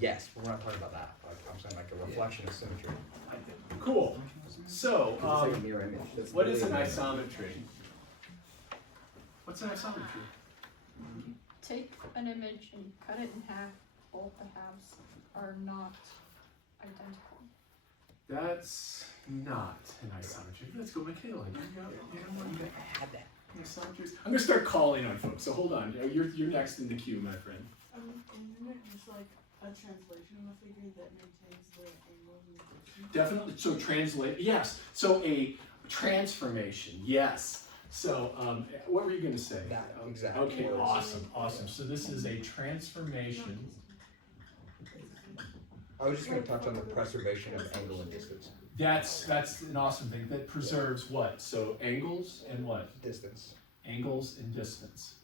Yes, but we're not talking about that. Like, I'm saying like a reflection of symmetry. Cool. So, It's like a mirror image. That's what is an literally a mirror. isometry? What's an isometry? Take an image and cut it in half. Both the halves are not identical. That's not an isometry. Let's go, Michaela. I had that. Isometries. I'm gonna start calling on folks. So hold on. You're next in the queue, my friend. Isn't it just like a translation of a figure that maintains the angles and the distance? Definitely. So translate. Yes. So a transformation. Yes. So what were you gonna say? That exact Okay. words. Awesome. Awesome. So this is a transformation. I was just going to touch on the preservation of angle and distance. That's an awesome thing. That preserves what? So angles and what? Distance. Angles and distance.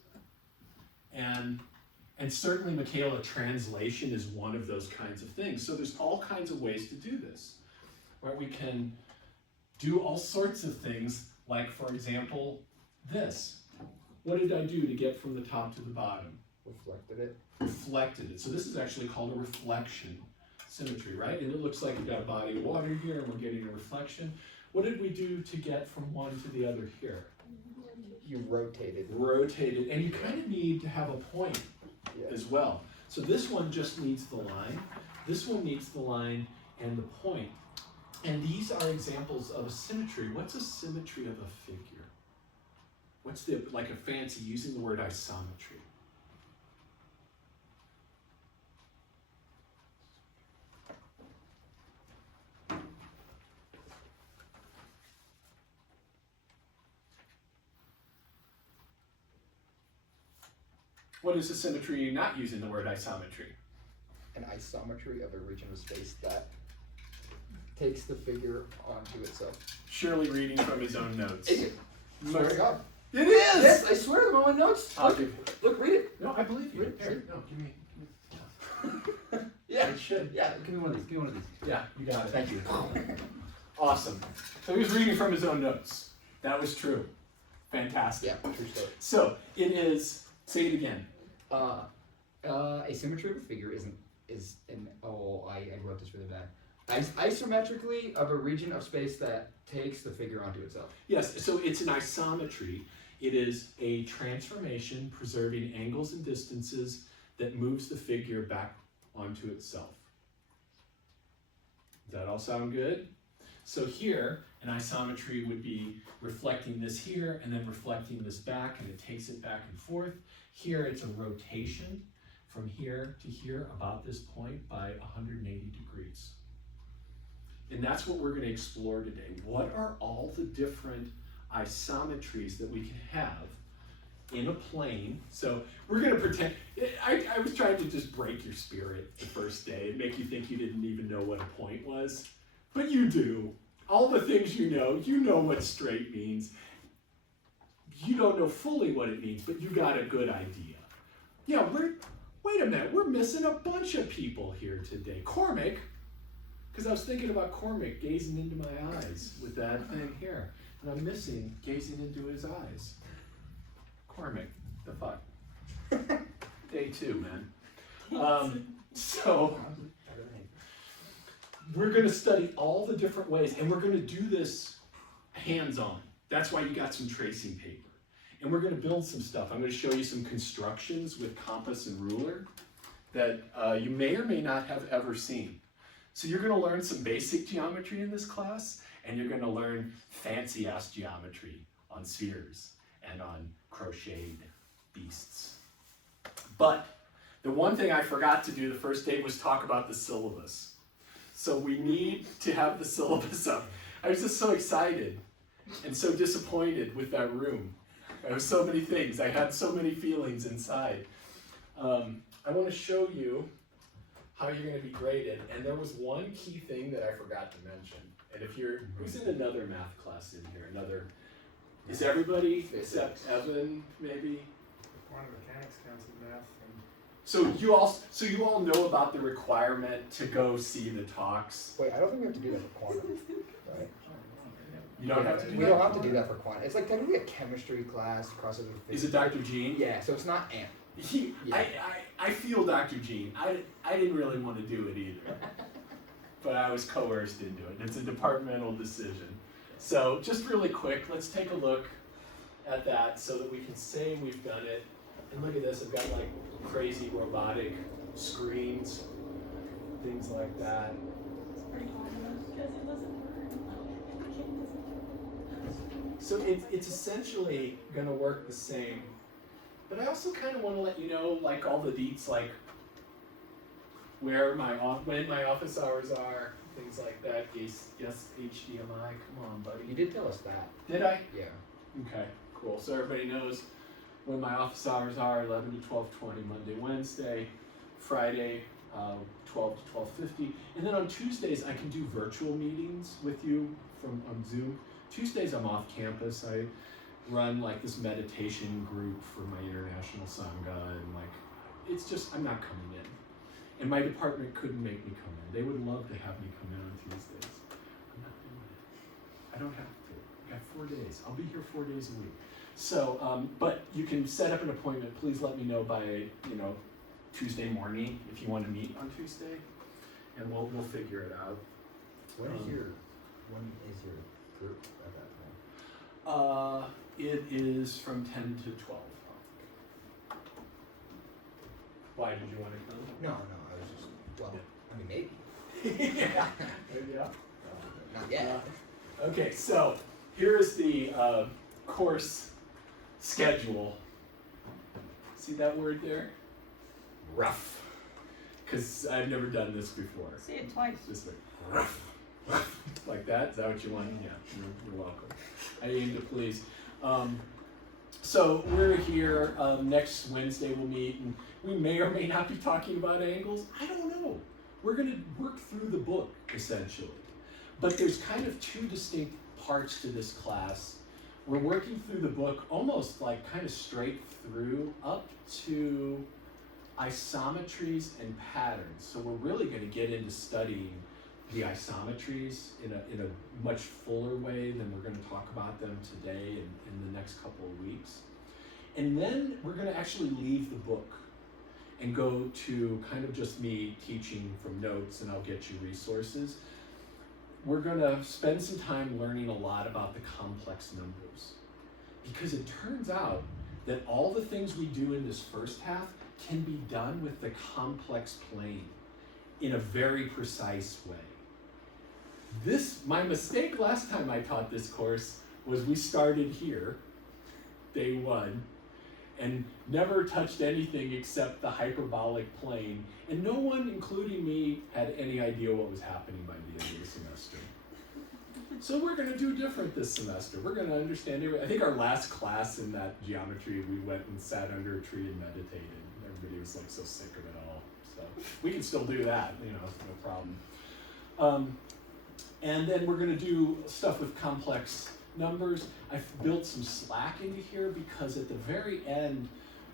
And certainly, Michaela, translation is one of those kinds of things. So there's all kinds of ways to do this, where we can do all sorts of things, like, for example, this. What did I do to get from the top to the bottom? Reflected it. Reflected it. So this is actually called a reflection symmetry, right? And it looks like we've got a body of water here, and we're getting a reflection. What did we do to get from one to the other here? You rotated. Rotated, and you kind of need to have a point Yeah. as well. So this one just needs the line, this one needs the line and the point. And these are examples of symmetry. What's a symmetry of a figure? What's like a fancy using the word isometry? What is a symmetry not using the word isometry? An isometry of a region of space that takes the figure onto itself. Surely reading from his own notes. Is it? Swear to God. It is! Yes, I swear to my own notes. I'll Look, give- look, read it. No, I believe you. Read it. Here, no, give me. Yeah. It should. Yeah, give me one of these. Give me one of these. Yeah, you got it. Thank you. Awesome. So he was reading from his own notes. That was true. Fantastic. Yeah, true story. So it is. Say it again. A symmetry of a figure is I wrote this really bad. Isometrically of a region of space that takes the figure onto itself. Yes. So it's an isometry. It is a transformation preserving angles and distances that moves the figure back onto itself. Does that all sound good? So here, an isometry would be reflecting this here and then reflecting this back, and it takes it back and forth. Here it's a rotation from here to here about this point by 180 degrees. And that's what we're going to explore today. What are all the different isometries that we can have in a plane? So we're going to pretend, I was trying to just break your spirit the first day and make you think you didn't even know what a point was. But you do. All the things you know what straight means. You don't know fully what it means, but you got a good idea. Yeah, wait a minute, we're missing a bunch of people here today. Cormac, because I was thinking about Cormac gazing into my eyes with that thing here. And I'm missing gazing into his eyes. Cormac, the fuck? Day 2, man. So we're going to study all the different ways, and we're going to do this hands-on. That's why you got some tracing paper. And we're going to build some stuff. I'm going to show you some constructions with compass and ruler that you may or may not have ever seen. So you're going to learn some basic geometry in this class, and you're going to learn fancy-ass geometry on spheres and on crocheted beasts. But the one thing I forgot to do the first day was talk about the syllabus. So we need to have the syllabus up. I was just so excited and so disappointed with that room. There were so many things. I had so many feelings inside. I want to show you how you're going to be graded. And there was one key thing that I forgot to mention. And if you're, who's in another math class in here? Is everybody except Evan, maybe? Quantum mechanics counts as math. So you all know about the requirement to go see the talks. Wait, I don't think we have to do that for quantum, right? You don't have to do We that? don't have to do that for quantum. It's like technically a chemistry class, crossover. Is it Dr. Jean? Yeah, so it's not AMP. I feel Dr. Gene. I didn't really want to do it either, but I was coerced into it. It's a departmental decision. So just really quick, let's take a look at that so that we can say we've done it. And look at this, I've got like crazy robotic screens, things like that. It's pretty common because it doesn't work. So it's essentially going to work the same. But I also kind of want to let you know, like all the deets, like when my office hours are, things like that. Yes, HDMI. Come on, buddy. You did tell us that. Did I? Yeah. Okay, cool. So everybody knows when my office hours are 11 to 12:20 Monday, Wednesday, Friday 12 to 12:50, and then on Tuesdays I can do virtual meetings with you on Zoom. Tuesdays I'm off campus. I run like this meditation group for my international sangha, and like it's just I'm not coming in, and my department couldn't make me come in. They would love to have me come in on Tuesdays. I'm not doing it. I don't have to. I got 4 days. I'll be here 4 days a week. So, but you can set up an appointment. Please let me know by Tuesday morning if you want to meet on Tuesday, and we'll figure it out. When is your group at that time? It is from 10 to 12. Why did you want to come? No, I was just, well, I mean, maybe. Yeah. Yeah. Not yet. Okay, so here is the course schedule. See that word there? Rough. Because I've never done this before. Say it twice. Just like rough. Like that? Is that what you want? Yeah, you're welcome. I aim to please. So we're here. Next Wednesday we'll meet, and we may or may not be talking about angles. I don't know. We're going to work through the book, essentially. But there's kind of two distinct parts to this class. We're working through the book almost like kind of straight through up to isometries and patterns. So we're really going to get into studying the isometries in a much fuller way than we're going to talk about them today and in the next couple of weeks. And then we're going to actually leave the book and go to kind of just me teaching from notes, and I'll get you resources. We're going to spend some time learning a lot about the complex numbers, because it turns out that all the things we do in this first half can be done with the complex plane in a very precise way. My mistake last time I taught this course was we started here, day one, and never touched anything except the hyperbolic plane, and no one, including me, had any idea what was happening by the end of the semester. So we're going to do different this semester. We're going to understand it. I think our last class in that geometry, we went and sat under a tree and meditated. Everybody was like so sick of it all. So we can still do that, no problem. And then we're going to do stuff with complex numbers. I've built some slack into here because at the very end,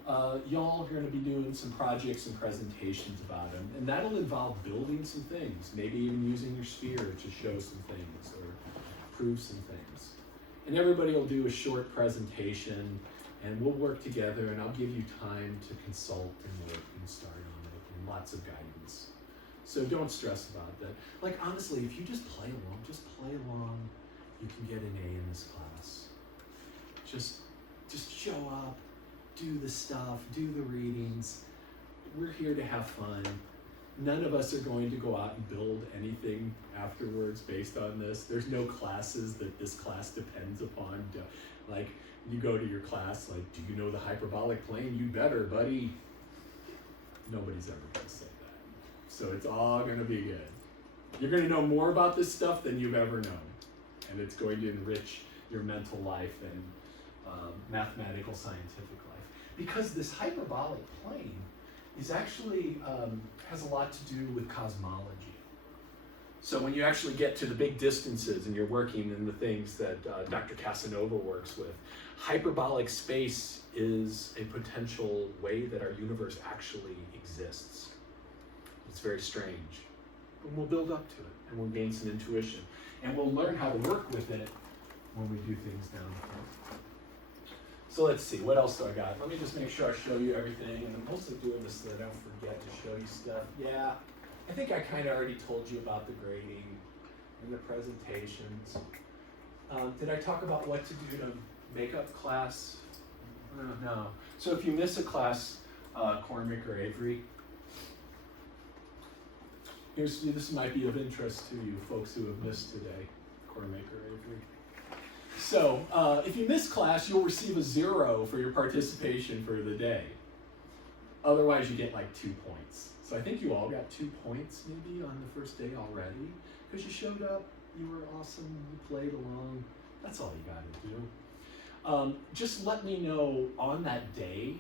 y'all are going to be doing some projects and presentations about them, and that'll involve building some things, maybe even using your sphere to show some things or prove some things. And everybody will do a short presentation, and we'll work together, and I'll give you time to consult and work and start on it, and lots of guidance. So don't stress about that. Like, honestly, if you just play along, you can get an A in this class. Just show up, do the stuff, do the readings. We're here to have fun. None of us are going to go out and build anything afterwards based on this. There's no classes that this class depends upon. Like, you go to your class, like, do you know the hyperbolic plane? You better, buddy. Nobody's ever going to say that. So it's all going to be good. You're going to know more about this stuff than you've ever known. And it's going to enrich your mental life and mathematical scientific life. Because this hyperbolic plane is actually, has a lot to do with cosmology. So when you actually get to the big distances and you're working in the things that Dr. Casanova works with, hyperbolic space is a potential way that our universe actually exists. It's very strange. And we'll build up to it, and we'll gain some intuition. And we'll learn how to work with it when we do things down here. So let's see, what else do I got? Let me just make sure I show you everything, and I'm mostly doing this so that I don't forget to show you stuff. Yeah, I think I kind of already told you about the grading and the presentations. Did I talk about what to do to make up class? No. So if you miss a class, Cormac or Avery, this might be of interest to you folks who have missed today, Cormac or Avery. So if you miss class, you'll receive a 0 for your participation for the day. Otherwise, you get like 2 points. So I think you all got 2 points maybe on the first day already, because you showed up, you were awesome, you played along. That's all you got to do. Just let me know on that day,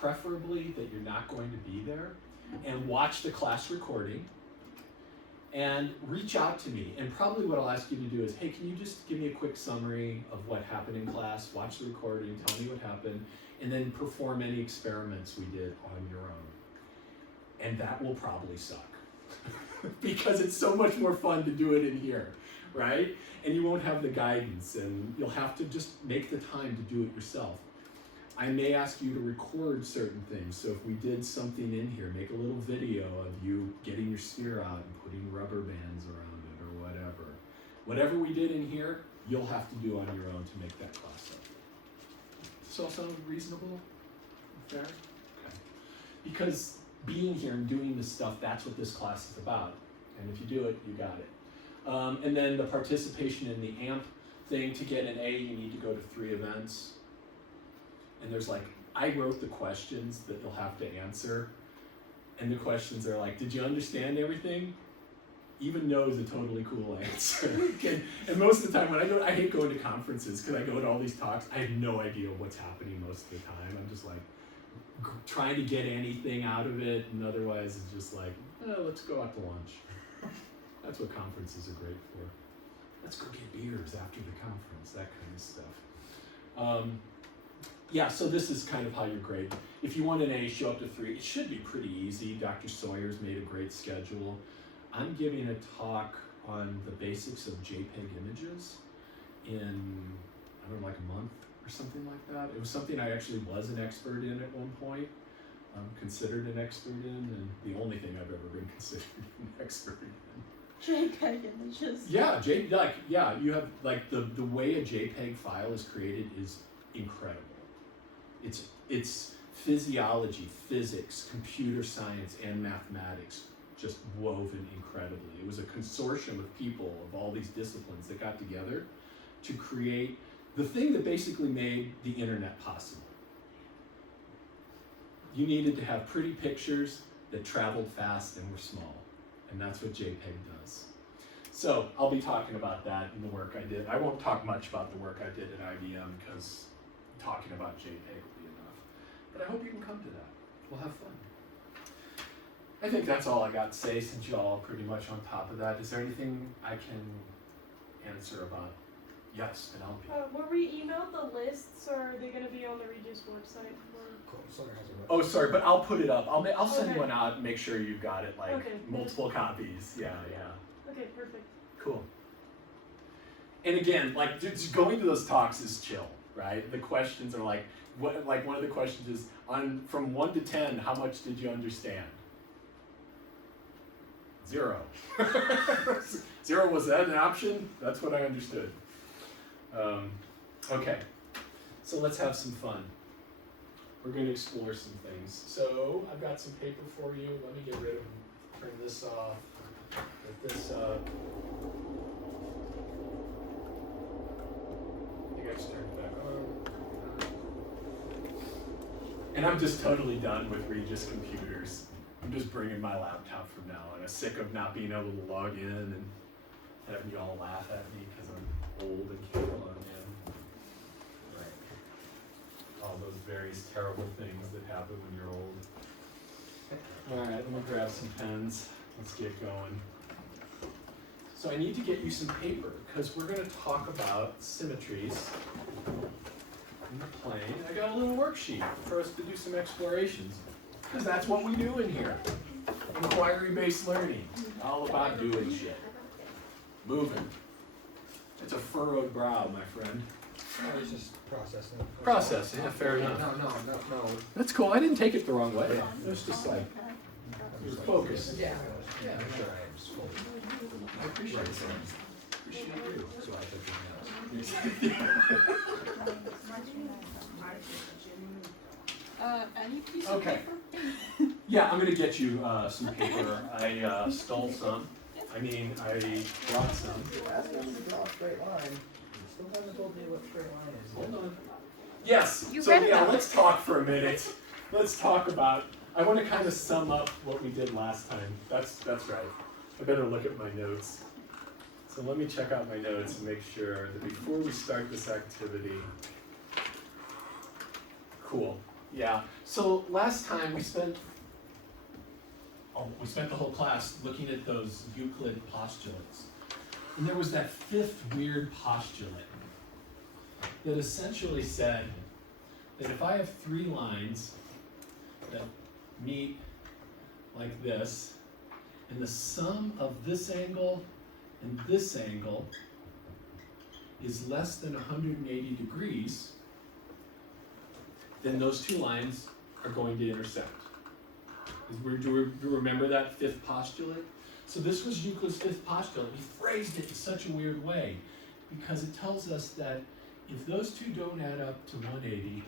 preferably that you're not going to be there, and watch the class recording. And reach out to me, and probably what I'll ask you to do is, hey, can you just give me a quick summary of what happened in class, watch the recording, tell me what happened, and then perform any experiments we did on your own. And that will probably suck, because it's so much more fun to do it in here, right? And you won't have the guidance, and you'll have to just make the time to do it yourself. I may ask you to record certain things. So if we did something in here, make a little video of you getting your sphere out and putting rubber bands around it or whatever. Whatever we did in here, you'll have to do on your own to make that class up. Does this all sound reasonable? Fair? Okay. Because being here and doing this stuff, that's what this class is about. And if you do it, you got it. And then the participation in the AMP thing, to get an A, you need to go to 3 events. And there's like, I wrote the questions that you'll have to answer. And the questions are like, did you understand everything? Even no is a totally cool answer. And most of the time when I hate going to conferences because I go to all these talks, I have no idea what's happening most of the time. I'm just like trying to get anything out of it. And otherwise it's just like, oh, let's go out to lunch. That's what conferences are great for. Let's go get beers after the conference, that kind of stuff. Yeah, so this is kind of how you grade. If you want an A, show up to 3. It should be pretty easy. Dr. Sawyer's made a great schedule. I'm giving a talk on the basics of JPEG images in, I don't know, like a month or something like that. It was something I actually was an expert in at one point, considered an expert in, and the only thing I've ever been considered an expert in. JPEG images. Yeah, you have like the way a JPEG file is created is incredible. It's physiology, physics, computer science, and mathematics just woven incredibly. It was a consortium of people of all these disciplines that got together to create the thing that basically made the internet possible. You needed to have pretty pictures that traveled fast and were small, and that's what JPEG does. So I'll be talking about that in the work I did. I won't talk much about the work I did at IBM because talking about JPEG will be enough. But I hope you can come to that. We'll have fun. I think that's all I got to say since you all are pretty much on top of that. Is there anything I can answer about? Yes, Penelope. Were we emailed the lists, or are they going to be on the Regis website? Oh, sorry, but I'll put it up. I'll send Okay. one out and make sure you've got it, like Okay. multiple copies. Yeah. Okay, perfect. Cool. And again, like just going to those talks is chill, right? The questions are like one of the questions is from 1 to 10, how much did you understand? 0. 0, was that an option? That's what I understood. Okay, so let's have some fun. We're going to explore some things. So I've got some paper for you. Let me turn this off, get this up. I think I just turned it back on. And I'm just totally done with Regis computers. I'm just bringing my laptop from now on. I'm sick of not being able to log in and having you all laugh at me because I'm old and can't log in. Right. All those various terrible things that happen when you're old. Alright, let me grab some pens. Let's get going. So I need to get you some paper because we're going to talk about symmetries in the plane. I got a little worksheet for us to do some explorations because that's what we do in here. Inquiry-based learning. All about doing shit. Moving. It's a furrowed brow, my friend. I was just processing. Process, yeah, fair enough. No. That's cool. I didn't take it the wrong way. It was just like, you're focused. Yeah, I'm sure I am just full. I appreciate it. Appreciate you. So I took your notes. Any piece Okay. of paper? Yeah, I'm gonna get you some paper. I stole some. I mean, I brought some. You asked me to draw a straight line. You still haven't told me what straight line is. Hold on. Yes. You So read yeah, about it. let's talk for a minute. Let's talk about. I want to kind of sum up what we did last time. That's right. I better look at my notes. So let me check out my notes and make sure that before we start this activity. Cool. Yeah. So last time we spent the whole class looking at those Euclid postulates. And there was that fifth weird postulate that essentially said that if I have three lines that meet like this, and the sum of this angle and this angle is less than 180 degrees, then those two lines are going to intersect. Do you remember that fifth postulate? So this was Euclid's fifth postulate. He phrased it in such a weird way because it tells us that if those two don't add up to 180,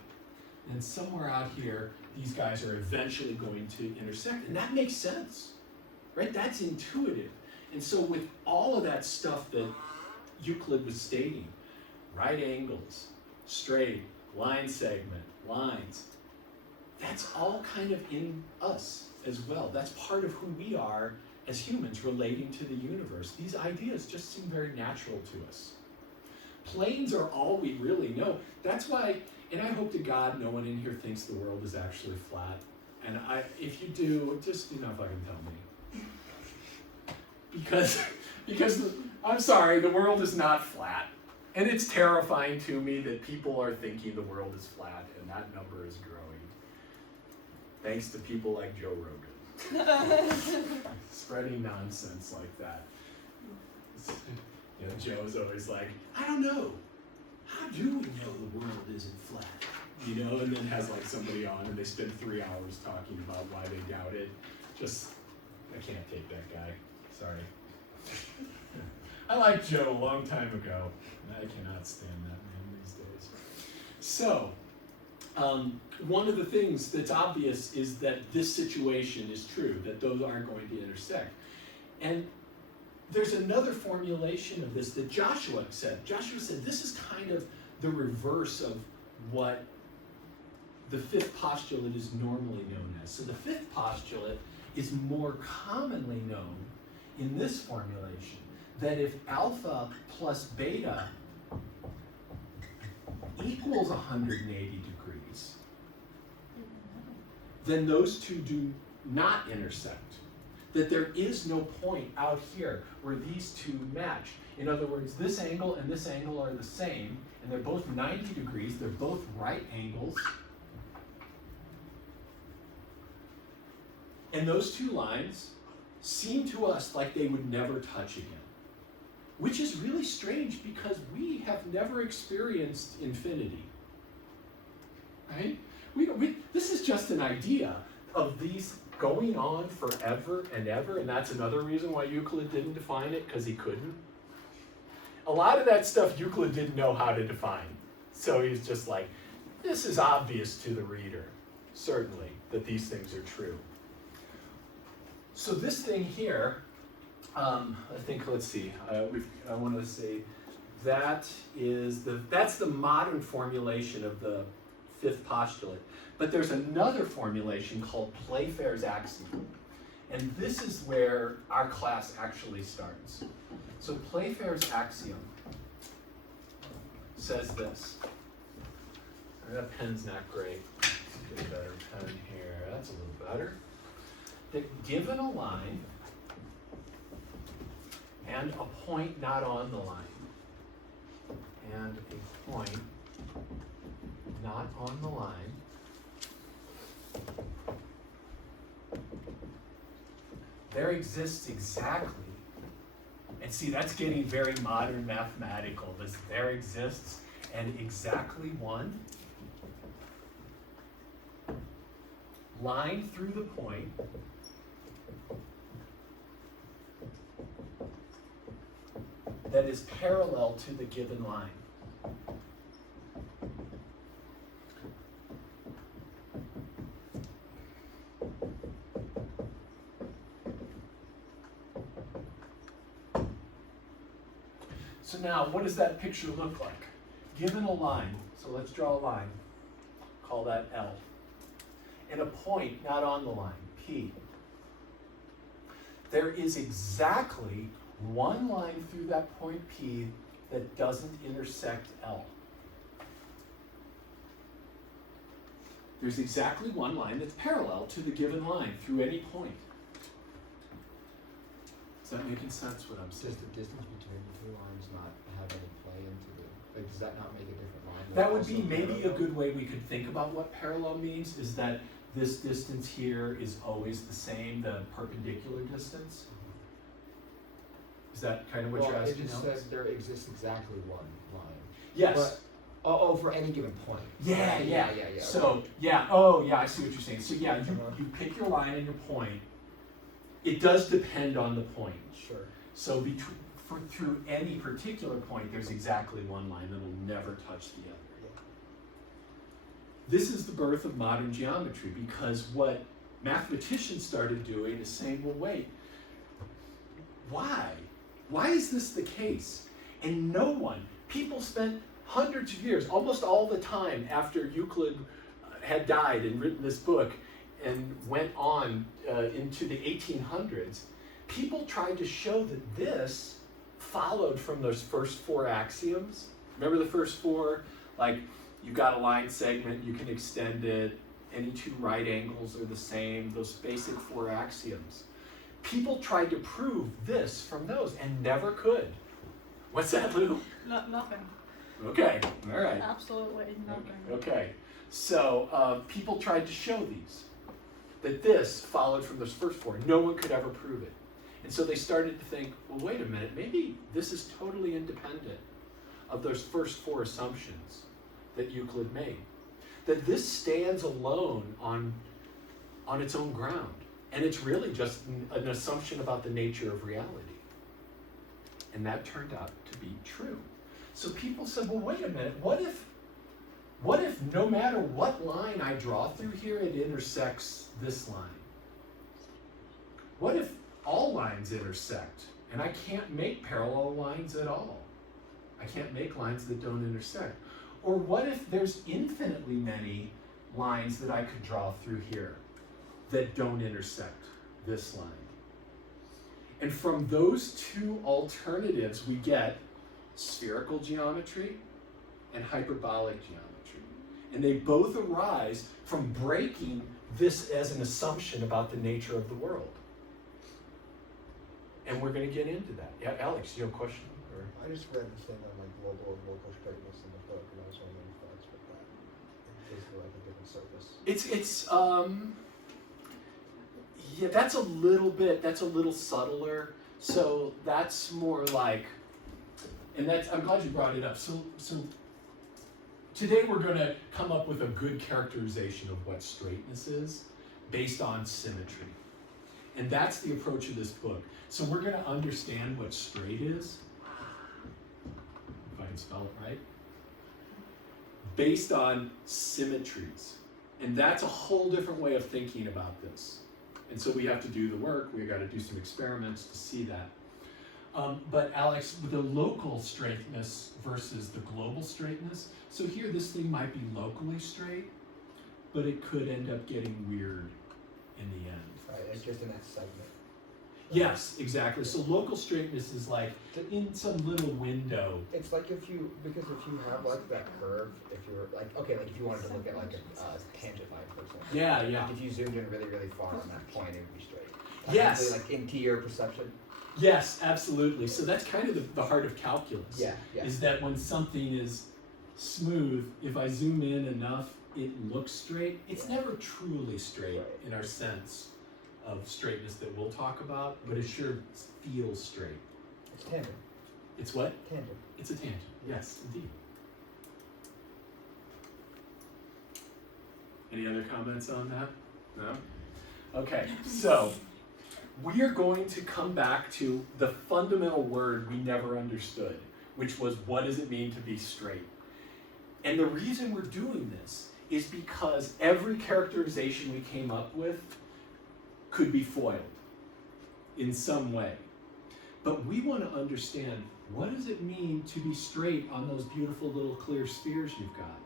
then somewhere out here, these guys are eventually going to intersect. And that makes sense, right? That's intuitive. And so with all of that stuff that Euclid was stating, right angles, straight, line segment, lines, that's all kind of in us as well. That's part of who we are as humans relating to the universe. These ideas just seem very natural to us. Planes are all we really know. That's why, and I hope to God no one in here thinks the world is actually flat. And if you do, just fucking tell me. Because I'm sorry, the world is not flat. And it's terrifying to me that people are thinking the world is flat, and that number is growing. Thanks to people like Joe Rogan. Spreading nonsense like that. Joe's always like, I don't know. How do we know the world isn't flat? And then has like somebody on and they spend 3 hours talking about why they doubt it. I can't take that guy. Sorry. I liked Joe a long time ago, and I cannot stand that man these days. So, one of the things that's obvious is that this situation is true, that those aren't going to intersect. And there's another formulation of this that Joshua said. Joshua said this is kind of the reverse of what the fifth postulate is normally known as. So the fifth postulate is more commonly known in this formulation, that if alpha plus beta equals 180 degrees, then those two do not intersect. That there is no point out here where these two match. In other words, this angle and this angle are the same, and they're both 90 degrees, they're both right angles. And those two lines seem to us like they would never touch again. Which is really strange because we have never experienced infinity. Right? This is just an idea of these going on forever and ever, and that's another reason why Euclid didn't define it, because he couldn't. A lot of that stuff Euclid didn't know how to define. So he's just like, this is obvious to the reader, certainly, that these things are true. So this thing here, I think, let's see, I want to say that's the modern formulation of the fifth postulate. But there's another formulation called Playfair's axiom. And this is where our class actually starts. So Playfair's axiom says this. That pen's not great. Let's get a better pen here. That's a little better. That given a line and a point not on the line, and a point not on the line, there exists exactly, and see, that's getting very modern mathematical, this there exists and exactly one line through the point that is parallel to the given line. So now, what does that picture look like? Given a line, so let's draw a line, call that L, and a point not on the line, P. There is exactly one line through that point P that doesn't intersect L. There's exactly one line that's parallel to the given line through any point. Is that making sense what I'm saying? Does the distance between the two lines not have any play into the, like, does that not make a different line? That would be Also maybe a parallel? good way we could think about what parallel means, is that this distance here is always the same, the perpendicular distance. Is that kind of what Well, you're it asking? just Alex? says there exists exactly one line. Yes. But, oh, for any given point. Yeah. Yeah. So, yeah, oh, yeah, I see what you're saying. So, yeah, Uh-huh. you pick your line and your point. It does depend on the point. Sure. So, through any particular point, there's exactly one line that will never touch the other. This is the birth of modern geometry, because what mathematicians started doing is saying, well, wait, why? Why is this the case? And no one, people spent hundreds of years, almost all the time after Euclid had died and written this book and went on into the 1800s, people tried to show that this followed from those first four axioms. Remember the first four? Like, you've got a line segment, you can extend it, any two right angles are the same, those basic four axioms. People tried to prove this from those and never could. What's that, Lou? Nothing. Okay, all right. Absolutely nothing. Okay, so people tried to show these, that this followed from those first four. No one could ever prove it. And so they started to think, well, wait a minute, maybe this is totally independent of those first four assumptions that Euclid made. That this stands alone on its own ground. And it's really just an assumption about the nature of reality. And that turned out to be true. So people said, well, wait a minute, what if no matter what line I draw through here, it intersects this line? What if all lines intersect and I can't make parallel lines at all? I can't make lines that don't intersect. Or what if there's infinitely many lines that I could draw through here that don't intersect this line? And from those two alternatives, we get spherical geometry and hyperbolic geometry. And they both arise from breaking this as an assumption about the nature of the world. And we're going to get into that. Yeah, Alex, you have a question? Or? I just read the thing on like global and local straightness in the book, and I was wondering if that's what that is, basically like a different surface. Yeah, that's a little subtler. So that's more like, and that's, I'm glad you brought it up. So today we're going to come up with a good characterization of what straightness is based on symmetry. And that's the approach of this book. So we're going to understand what straight is, if I can spell it right, based on symmetries. And that's a whole different way of thinking about this. And so we have to do the work, we've got to do some experiments to see that. But Alex, the local straightness versus the global straightness, so here this thing might be locally straight, but it could end up getting weird in the end. Right, it's just in that segment. Yes, exactly. So local straightness is like in some little window. It's like because if you have like that curve, if you're like, okay, like if you wanted to look at like a tangent line, for example. Yeah, yeah. Like if you zoomed in really, really far on that point, it would be straight. Yes. Like into your perception. Yes, absolutely. So that's kind of the heart of calculus. Yeah, yeah. Is that when something is smooth, if I zoom in enough, it looks straight. It's never truly straight in our sense of straightness that we'll talk about, but it sure feels straight. It's tangent. It's what? Tangent. It's a tangent. Yes, indeed. Any other comments on that? No? Okay, so we are going to come back to the fundamental word we never understood, which was, what does it mean to be straight? And the reason we're doing this is because every characterization we came up with could be foiled in some way. But we want to understand, what does it mean to be straight on those beautiful little clear spheres you've got?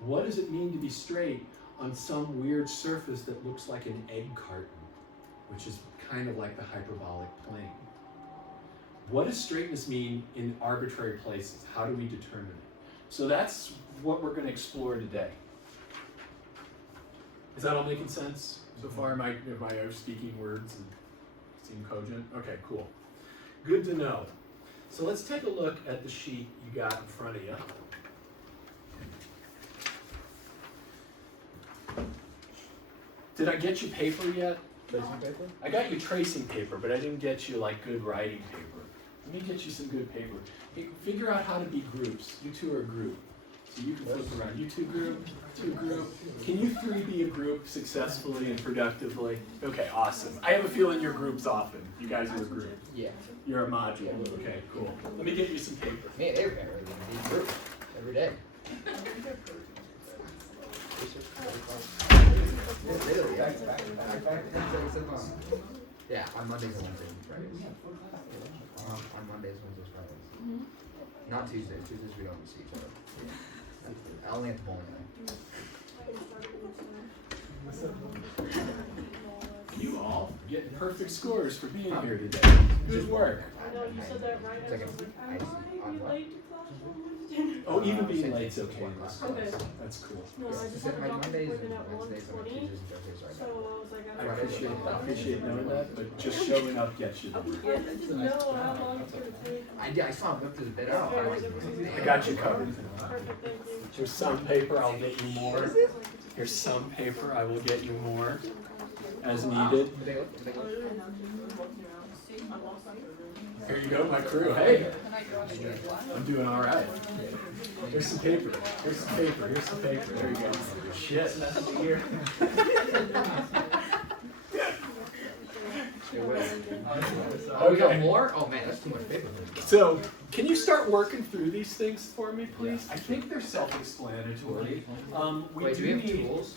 What does it mean to be straight on some weird surface that looks like an egg carton, which is kind of like the hyperbolic plane? What does straightness mean in arbitrary places? How do we determine it? So that's what we're going to explore today. Is that all making sense so far? Am I speaking words and seem cogent? Okay, cool. Good to know. So let's take a look at the sheet you got in front of you. Did I get you paper yet? Tracing paper? I got you tracing paper, but I didn't get you like good writing paper. Let me get you some good paper. Hey, figure out how to be groups. You two are a group. So you can flip around. You two group, two group. Can you three be a group successfully and productively? Okay, awesome. I have a feeling you're groups often. You guys are a group. Yeah. You're a module. Okay, cool. Let me get you some paper. Man, every group every day. Literally, back. Yeah, on Mondays and Wednesdays and Fridays. On Mondays, Wednesdays, Fridays. Not Tuesdays. Tuesdays we don't see each other. Only at the bowling alley. You all get perfect scores for being here today. Good work. I know, you said that right, I was like, I see. am I late to class on Oh, even being late's okay. Okay. That's cool. No, I just had a Like doctor's Mondays appointment and at Wednesdays and 1:20, Tuesdays and Thursdays so right I was like, I appreciate knowing that, but just showing up gets you there. I just didn't know how long it's gonna take. I saw him up to the bed. Oh, I got you covered. Perfect, thank you. Here's some paper, I'll get you more. Here's some paper, I will get you more as needed. Here you go, my crew. Hey, I'm doing all right. Here's some paper. Here's some paper. Here's some paper. There you go. Shit, nothing here. Okay. More? Oh man, that's too much paper. So, can you start working through these things for me, please? I think they're self-explanatory. We Wait, do we do have need. tools?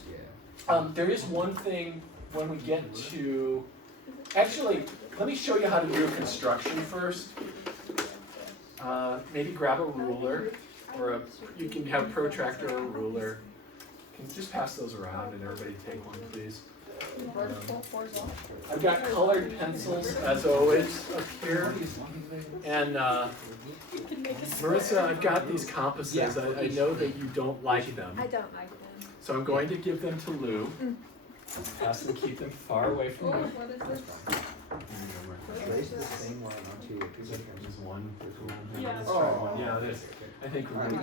Yeah. There is one thing when we get to. Actually, let me show you how to do a construction first. Maybe grab a ruler, or you can have a protractor or a ruler. Can you just pass those around and everybody take one, please? I've got colored pencils, as always, up here. And Marissa, I've got these compasses. I know that you don't like them. I don't like them. So I'm going to give them to Lou. Ask them to keep them far away from me. What is this? Trace the same line onto a piece of There's one. Yeah. Let's try one. Yeah, I think we're good.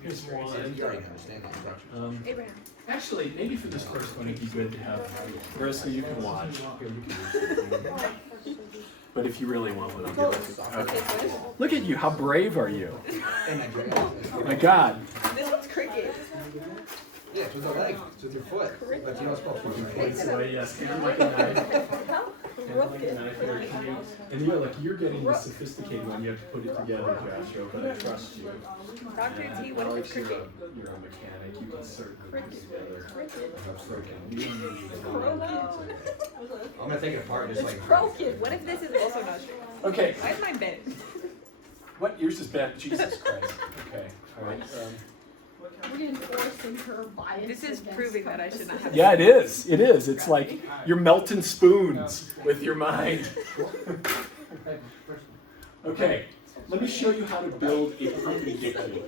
Here's You one. already understand the instructions. Abraham. Actually, maybe for this first one, it'd be good to have Marissa, you can watch. Here, you can. But if you really want one, I'll give it to you. Okay. Look at you. How brave are you? Oh my God. This one's cricket. Yeah, it's with the leg. It's with your foot. But you're not supposed to do Points away, yes. Kind of like a knife. How Kind of like a knife here. Can you- And you're getting the sophisticated one. You have to put it together, Joshua. But I trust you. Dr. And T, what Alex, is cricket? You're a mechanic. You can certainly put it together. Cricket. I'm gonna take it apart and just It's like. broken. What if this is also not straight? Okay. Why is mine bent? What? Yours is bent. Jesus Christ. Okay. All right. Reinforcing her bias. This is against proving that I should not have. Yeah, it is. It is. It's like you're melting spoons with your mind. Okay, let me show you how to build a perpendicular.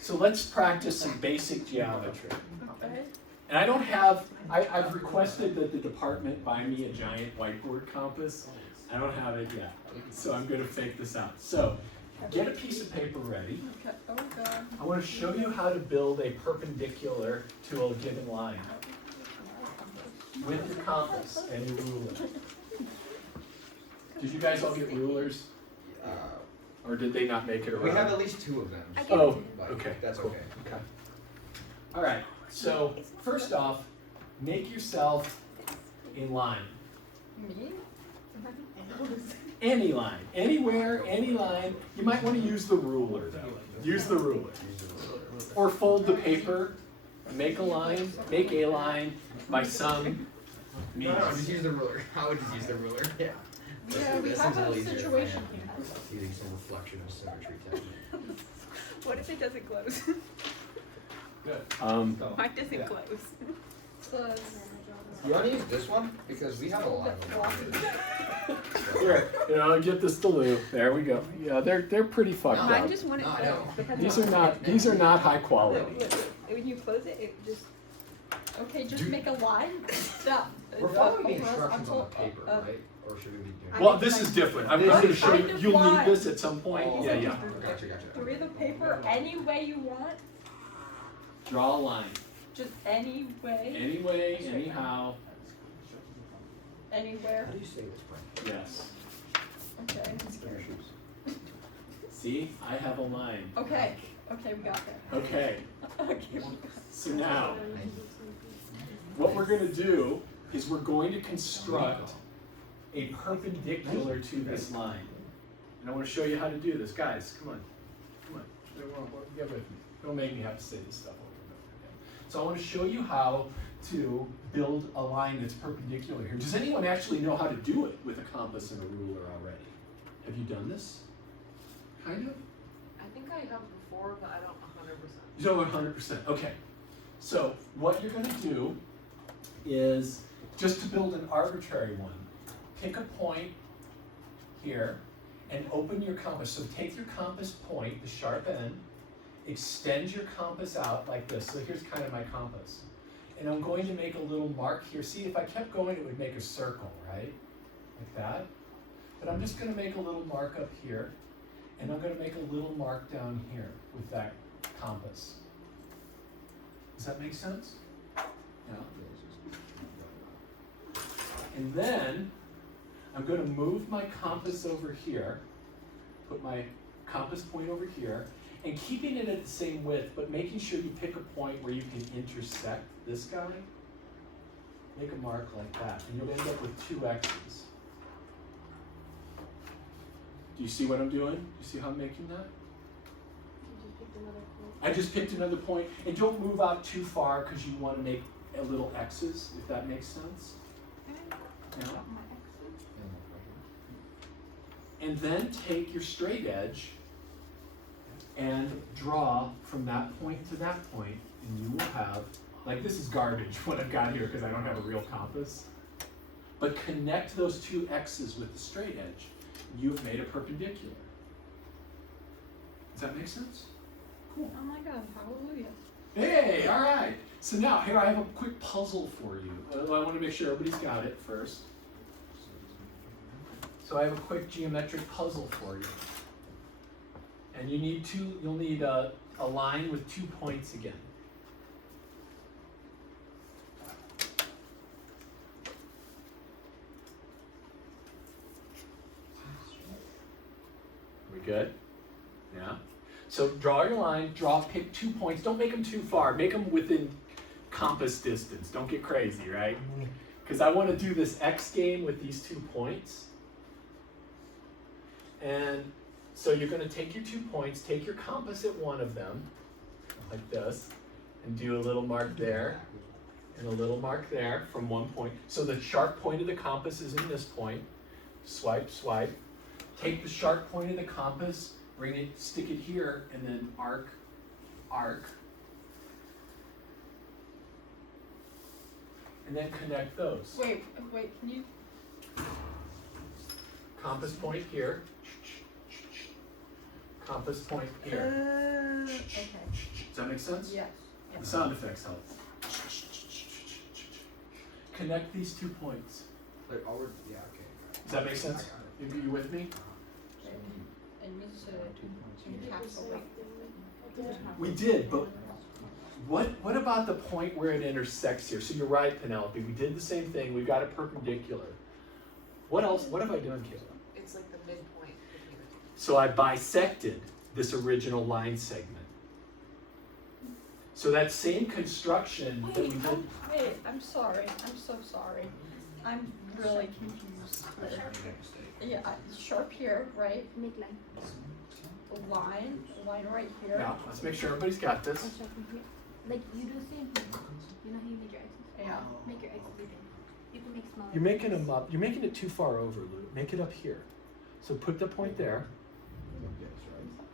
So let's practice some basic geometry. And I don't have, I've requested that the department buy me a giant whiteboard compass. I don't have it yet, so I'm going to fake this out. So get a piece of paper ready. Okay. Oh god. I want to show you how to build a perpendicular to a given line with your compass and your ruler. Did you guys all get rulers, or did they not make it around? We have at least two of them. Oh, But okay, That's cool. okay. Okay. All right. So first off, make yourself a line. Me? Any line, anywhere, any line. You might want to use the ruler though. Use the ruler. Or fold the paper, make a line by some means. No, just use the ruler. I would just use the ruler. Yeah. Yeah, we This have is a easier for situation him. here. Using some reflection of symmetry technique. What if it doesn't close? Why does it close? Plus, You want to use this one? Because we have a lot of them. Here, get this to Lou. There we go. Yeah, they're pretty fucked No. Mine up. just wouldn't No, I close. know. because These are not high look, quality. look, look. When you close it, it just. okay, just make a line. Stop. We're following the Over us instructions on the until- paper, right? Or should we be doing? Well, this is different. I'm going to show you. Kind of You'll need line. this at some point. Oh, Yeah. Gotcha. Through the paper any way you want, Draw a line. just any way, Any way, anyhow. anywhere. How do you say this, Brent? Yes. Okay. See, I have a line. Okay. Okay, we got there. Okay. Okay. So now, what we're going to do is we're going to construct a perpendicular to this line. And I want to show you how to do this. Guys, come on. Get with me. Don't make me have to say this stuff over and over again. So I want to show you how to build a line that's perpendicular here. Does anyone actually know how to do it with a compass and a ruler already? Have you done this? Kind of? I think I have before, but I don't 100%. You don't 100%. Okay. So what you're going to do is just to build an arbitrary one, pick a point here and open your compass. So take your compass point, the sharp end, extend your compass out like this. So here's kind of my compass. And I'm going to make a little mark here. See, if I kept going, it would make a circle, right? Like that. But I'm just going to make a little mark up here. And I'm going to make a little mark down here with that compass. Does that make sense? Yeah. And then I'm going to move my compass over here, put my compass point over here, and keeping it at the same width, but making sure you pick a point where you can intersect this guy. Make a mark like that, and you'll end up with 2 X's. Do you see what I'm doing? Do you see how I'm making that? I just picked another point, and don't move out too far because you want to make a little X's, if that makes sense. Yeah. And then take your straight edge and draw from that point to that point, and you will have, like this is garbage what I've got here because I don't have a real compass, but connect those 2 X's with the straight edge. You've made a perpendicular. Does that make sense? Cool. Oh my God! Hallelujah. Hey, all right. So now here I have a quick puzzle for you. I want to make sure everybody's got it first. So I have a quick geometric puzzle for you. And you'll need a line with 2 points again. We good? Yeah. So draw your line, pick 2 points. Don't make them too far. Make them within compass distance. Don't get crazy, right? Because I want to do this X game with these 2 points. And so you're going to take your 2 points, take your compass at one of them, like this, and do a little mark there, and a little mark there from one point. So the sharp point of the compass is in this point. Swipe, swipe. Take the sharp point of the compass, bring it, stick it here, and then arc, arc. And then connect those. Wait, can you? Compass point here. Compass point here. Okay. Does that make sense? Yes. The sound effects help. Connect these 2 points. Like, yeah, okay. Does that make sense? You with me? And just encapsulate. We did, but what about the point where it intersects here? So you're right, Penelope. We did the same thing. We've got it perpendicular. What else? What have I done, Kayla? It's like the midpoint. So I bisected this original line segment. So that same construction that we Wait, did. wait, I'm sorry, I'm so sorry. I'm really confused. Yeah, sharp here, right? Midline. Line right here. Yeah, let's make sure everybody's got this. Like you do the same thing. You know how you make your X's? Yeah. Make your X's bigger. You can make smaller. You're making them up. You're making it too far over, Lou. Make it up here. So put the point there.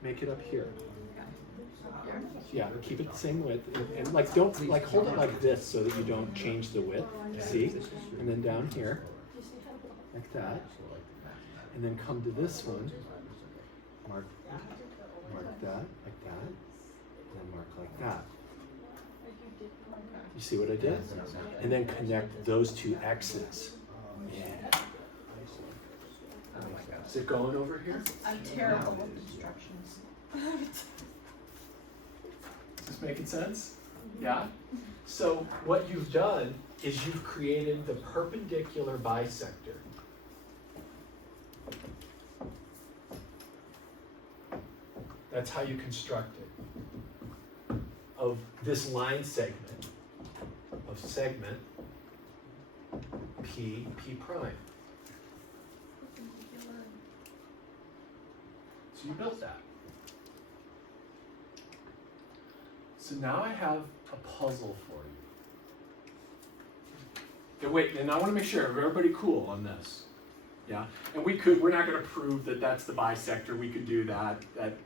Make it up here. Here. Yeah, keep it the same width, and like don't like hold it like this so that you don't change the width. See, and then down here, like that, and then come to this one. Mark that, like that, and then mark like that. You see what I did? And then connect those two X's. Yeah. Oh my god. Is it going over here? I'm terrible with instructions. Is this making sense? Yeah? So what you've done is you've created the perpendicular bisector. That's how you construct it. Of this line segment, of segment P prime. So you built that. So now I have a puzzle for you. Okay, wait, and I want to make sure everybody cool on this. Yeah, and we're not going to prove that that's the bisector. We could do that. That's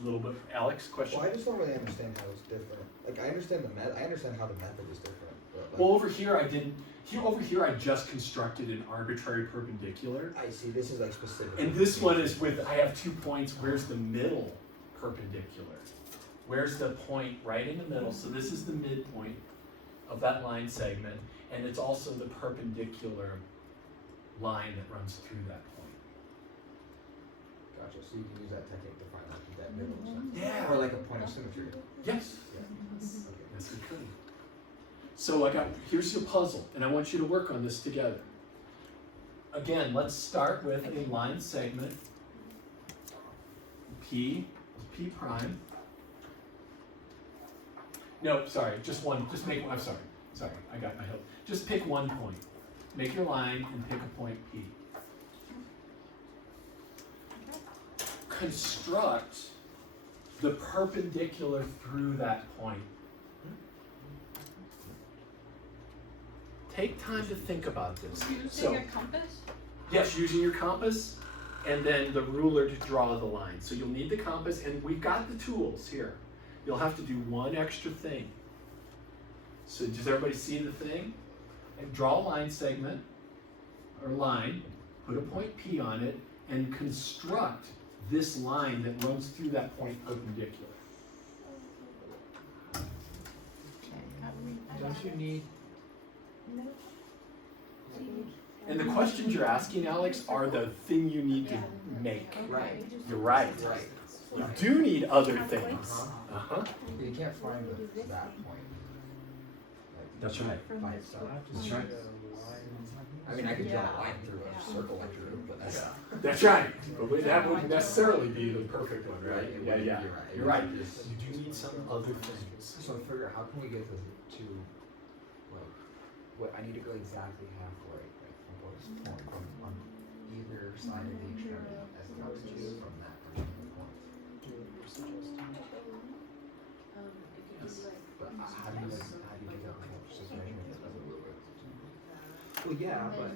a little bit. Alex, question? Well, I just don't really understand how it's different. Like, I understand I understand how the method is different. But like, Well, over here I didn't. Over here I just constructed an arbitrary perpendicular. I see. This is like specific. And this one is with, I have 2 points. Where's the middle perpendicular? Where's the point right in the middle? So this is the midpoint of that line segment, and it's also the perpendicular line that runs through that point. Gotcha. So you can use that technique to find that middle center. Yeah. Or like a point of symmetry. Yes. Yeah. Yes, we could. So here's your puzzle, and I want you to work on this together. Again, let's start with a line segment, P prime. No, sorry, just one, just make one, I'm sorry, I got my help. Just pick one point. Make your line and pick a point P. Construct the perpendicular through that point. Take time to think about this. Using a compass? Yes, using your compass and then the ruler to draw the line. So you'll need the compass, and we've got the tools here. You'll have to do one extra thing. So does everybody see the thing? And draw a line segment, or line, put a point P on it, and construct this line that runs through that point perpendicular. Don't you need? And the questions you're asking, Alex, are the thing you need to make. Right. You're right. Right. You do need other things. Uh-huh. You can't find that point. Like, That's right. by itself. Just Right. I mean, I could draw a line through a circle I drew, but that's That's right. But that wouldn't necessarily be the perfect one, right? It Yeah, wouldn't yeah. be right. You're right. Just- You do need some other things. So figure out how can we get to like what I need to go exactly halfway from this point on either side of the extremity as opposed to from that particular point. But how do you get that precision measurement? Well, yeah, but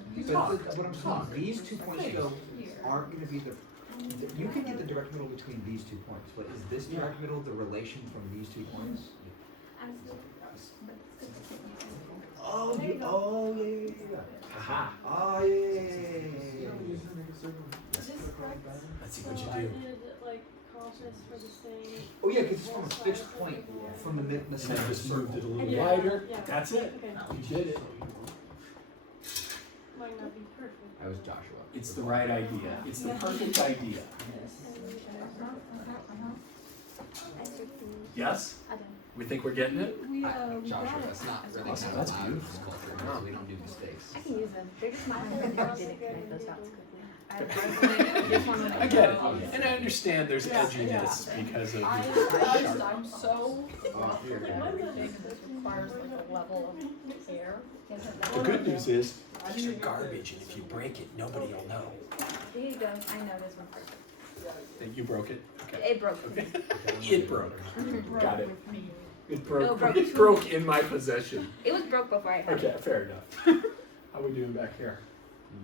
what I'm saying, these 2 points though aren't going to be you can get the direct middle between these 2 points, but is this direct middle the relation from these 2 points? Oh, yeah. Aha. Oh, yeah. Just correct. Let's see what So you I do. did like cautious for the same. Oh, yeah, because it's from a fixed point from the And center then of the just moved it a circle. little Yeah, wider. yeah. That's it. Okay. You did it. Might not be perfect. I was Joshua. It's the right idea. It's the perfect idea. Yes? We think we're getting it? We Joshua, got it. that's not really Awesome, how that's I beautiful. use culture because we don't do mistakes. I can use them. They're just my favorite. I did it. Those dots quickly. This one was I get it, and I understand there's edginess because of I'm so rough with everything, and this requires like a level of care. The good news is, these are garbage, and if you break it, nobody will know. There you go. I know this one perfect. That you broke it? Okay. It broke. Okay. It broke. Got it. It broke. No, it broke. It broke in my possession. It was broke before I had Okay, it. fair enough. How we doing back here?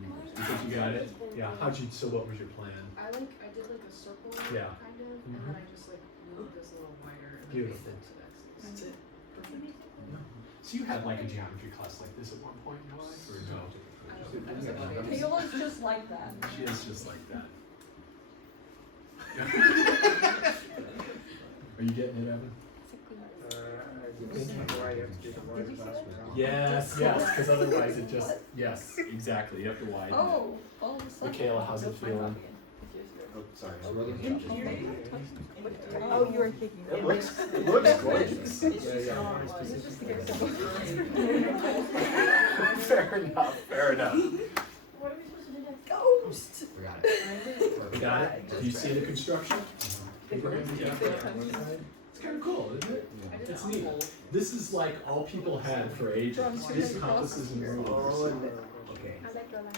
You think you got it? Yeah. So what was your plan? I did like a circle, Yeah. kind of, and then I just like moved this a little wider and then made Beautiful. it to X's. That's it. Perfect. So you had like a geometry class like this at one point in your life, or no? Payla's just like that. She is just like that. Are you getting it, Evan? I just wonder why you have to do the word class. Yes, because otherwise it just, yes, exactly, you have to widen it. Oh, so. Michaela, how's it feeling? Oh, sorry. So we're looking at Oh, you were kicking. It looks gorgeous. Fair enough, fair enough. What are we supposed to do next? Ghost. We got it. We got it? Do you see the construction? It's kind of cool, isn't it? I did It's the neat. whole- This is like all people had for ages. These compasses and rulers. Okay, I like your lines.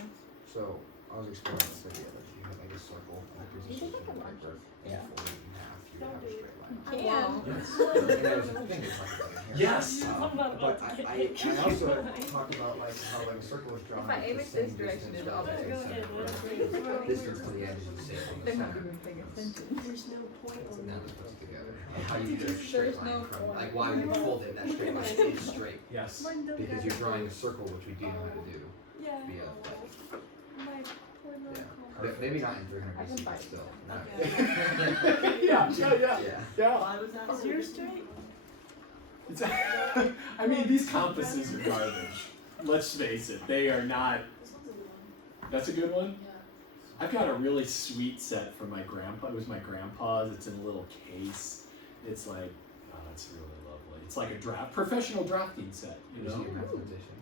so I was exploring this idea that if you have like a circle and a position of paper and you Yeah. fold it in half, you have a straight line. Can. Yes. And there's a thing they talk about in here. Yes. I'm not about But to get I hit. also talk about like how like a circle is drawn If I at aim the it same this direction, distance then I'll relative Go to the ahead, center. that's great. Distance to the edge is the same from the They're not center. even paying attention. There's no point So on now that. they're put together. And how you get a straight There's line no from, point. like why you fold it, that straight line is straight. Yes. Because you're drawing a circle, which we do know how to do Yeah. via like, My poor little yeah. compass. But maybe not in 300 I can BC, buy but it. still. Yeah, yeah. Yeah. Is yours straight? It's, I mean, these compasses are garbage. Let's face it, they are not. This one's a good one. That's a good one. Yeah. I've got a really sweet set from my grandpa. It was my grandpa's. It's in a little case. It's like, oh, it's really lovely. It's like a professional drafting set, you Was know? he a mathematician?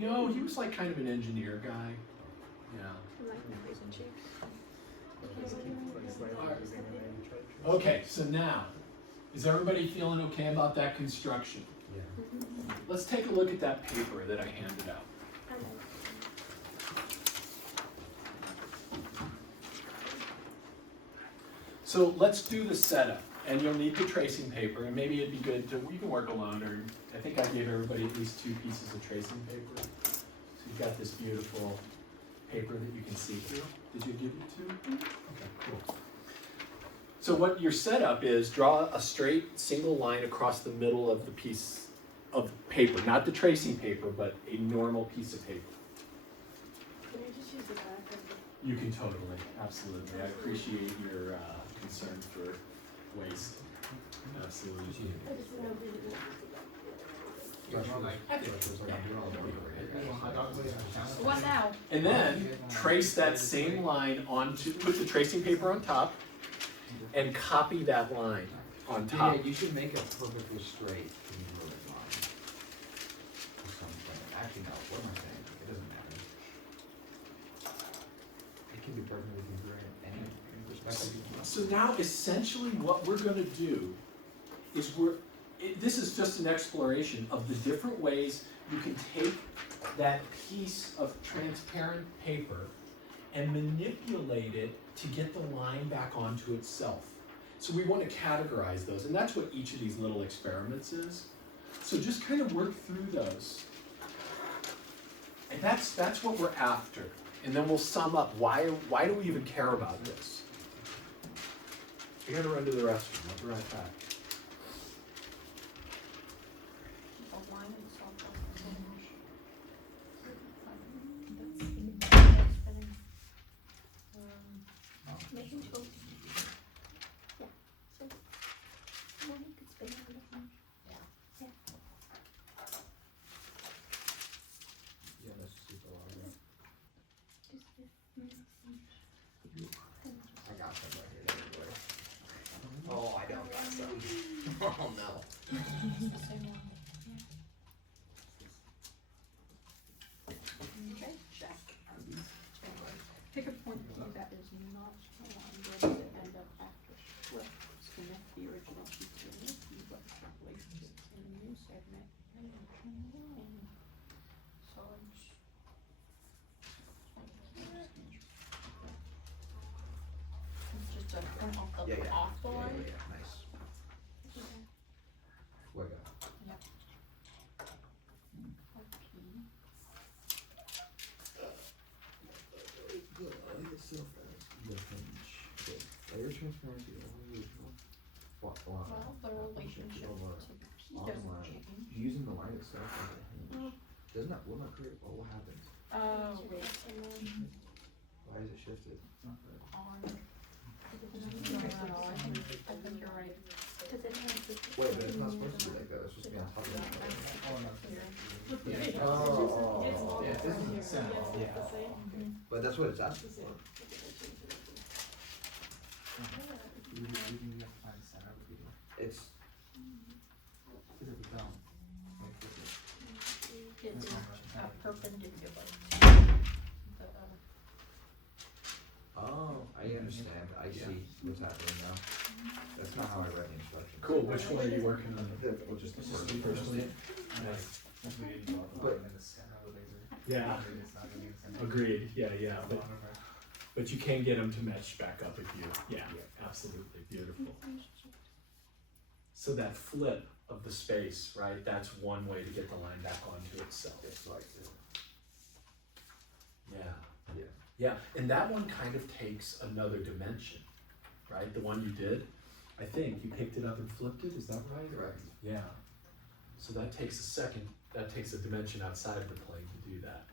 No, he was like kind of an engineer guy. Yeah. Okay, so now, is everybody feeling okay about that construction? Yeah. Let's take a look at that paper that I handed out. So let's do the setup, and you'll need the tracing paper, and maybe it'd be good to, you can work alone, or I think I gave everybody at least 2 pieces of tracing paper. So you've got this beautiful paper that you can see through. Did you give it to? Okay, cool. So what your setup is, draw a straight single line across the middle of the piece of paper, not the tracing paper, but a normal piece of paper. Can you just use the back of the? You can totally, absolutely. I appreciate your concern for waste. Absolutely. I just want to read it. What now? And then trace that same line onto, put the tracing paper on top, and copy that line on top. Yeah, you should make it perfectly straight congruent line. Or something. Actually, no, what am I saying? It doesn't matter. It can be perfectly congruent any perspective. So now essentially what we're gonna do is this is just an exploration of the different ways you can take that piece of transparent paper and manipulate it to get the line back onto itself. So we want to categorize those, and that's what each of these little experiments is. So just kind of work through those. And that's what we're after. And then we'll sum up why do we even care about this? I gotta run to the restroom. I'll be right back. Making sure. Yeah. So, now you could spin it a little. Yeah, that's super long. I got some right here. Anyway. Oh, I don't got some. Oh no. Okay, check. Pick a point that is where does it end up after split? Connect the original sheet to the new sheet, but relationships in the new segment. And so it's. It's just a print off the, Yeah, yeah. off the line. Yeah, nice. Way go. Layer transparency over original. Well, the relationship Over to P on doesn't line. change. Using the line itself as a hinge. Doesn't that, will not create, what happens? Wait. Why is it shifted? On. No, I think you're right. Cause it has the. Wait, but it's not supposed to be like that, it's supposed to be on top of each other. It's Oh, multiple yeah, this here. is, Yes, it's the same. but that's what it's asking for. It's, It's perpendicular. oh, I understand, I see what's happening now. That's not how I read the instructions. Cool, which one are you working on? Well, just the first. First one? Nice. But, Yeah, agreed, yeah, but you can get them to match back up if you, yeah, absolutely, beautiful. So that flip of the space, right, that's one way to get the line back onto itself. it's like, Yeah. Yeah. Yeah, and that one kind of takes another dimension, right, the one you did, I think, you picked it up and flipped it, is that right? correct. Yeah, so that takes a dimension outside of the plane to do that.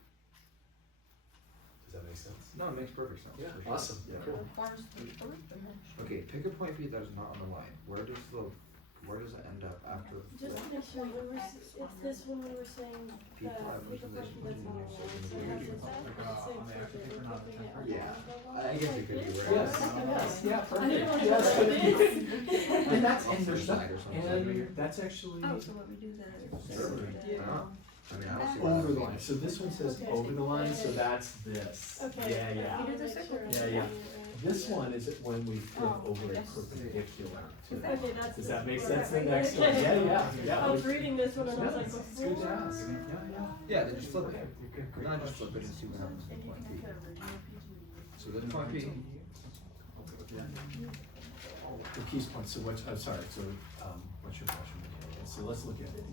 Does that make sense? No, it makes perfect sense. Yeah, for sure. awesome, Yeah. cool. Requires the third dimension. Okay, pick a point P that is not on the line. Where does it end up after the Just to flip? make sure, it's this one we were saying P that five pick a versus point that's on the line, so it has this same circuit, we're flipping it on the Yeah. other one. I guess it could be where. Yes, yeah, I didn't want to Yes, go but- like this. And that's, and there's Side or something. and that's actually Oh, so what we do the. Sure. Yeah. I mean, I don't see why. over the line, so this one says Okay. over the line, so that's this. Okay. Yeah, yeah. You do the circle. Yeah, yeah. This one is when we flip Oh, over a yes. perpendicular to Okay, that. that's. Does that make okay. sense? The next one, yeah. I was reading this one and I was like, It's good to before. ask. Yeah. Yeah, then just flip it. Not just flip it and see what happens with point P. So then point P. The keys point, so what's, I'm sorry, so, what's your question? Okay, so let's look at it.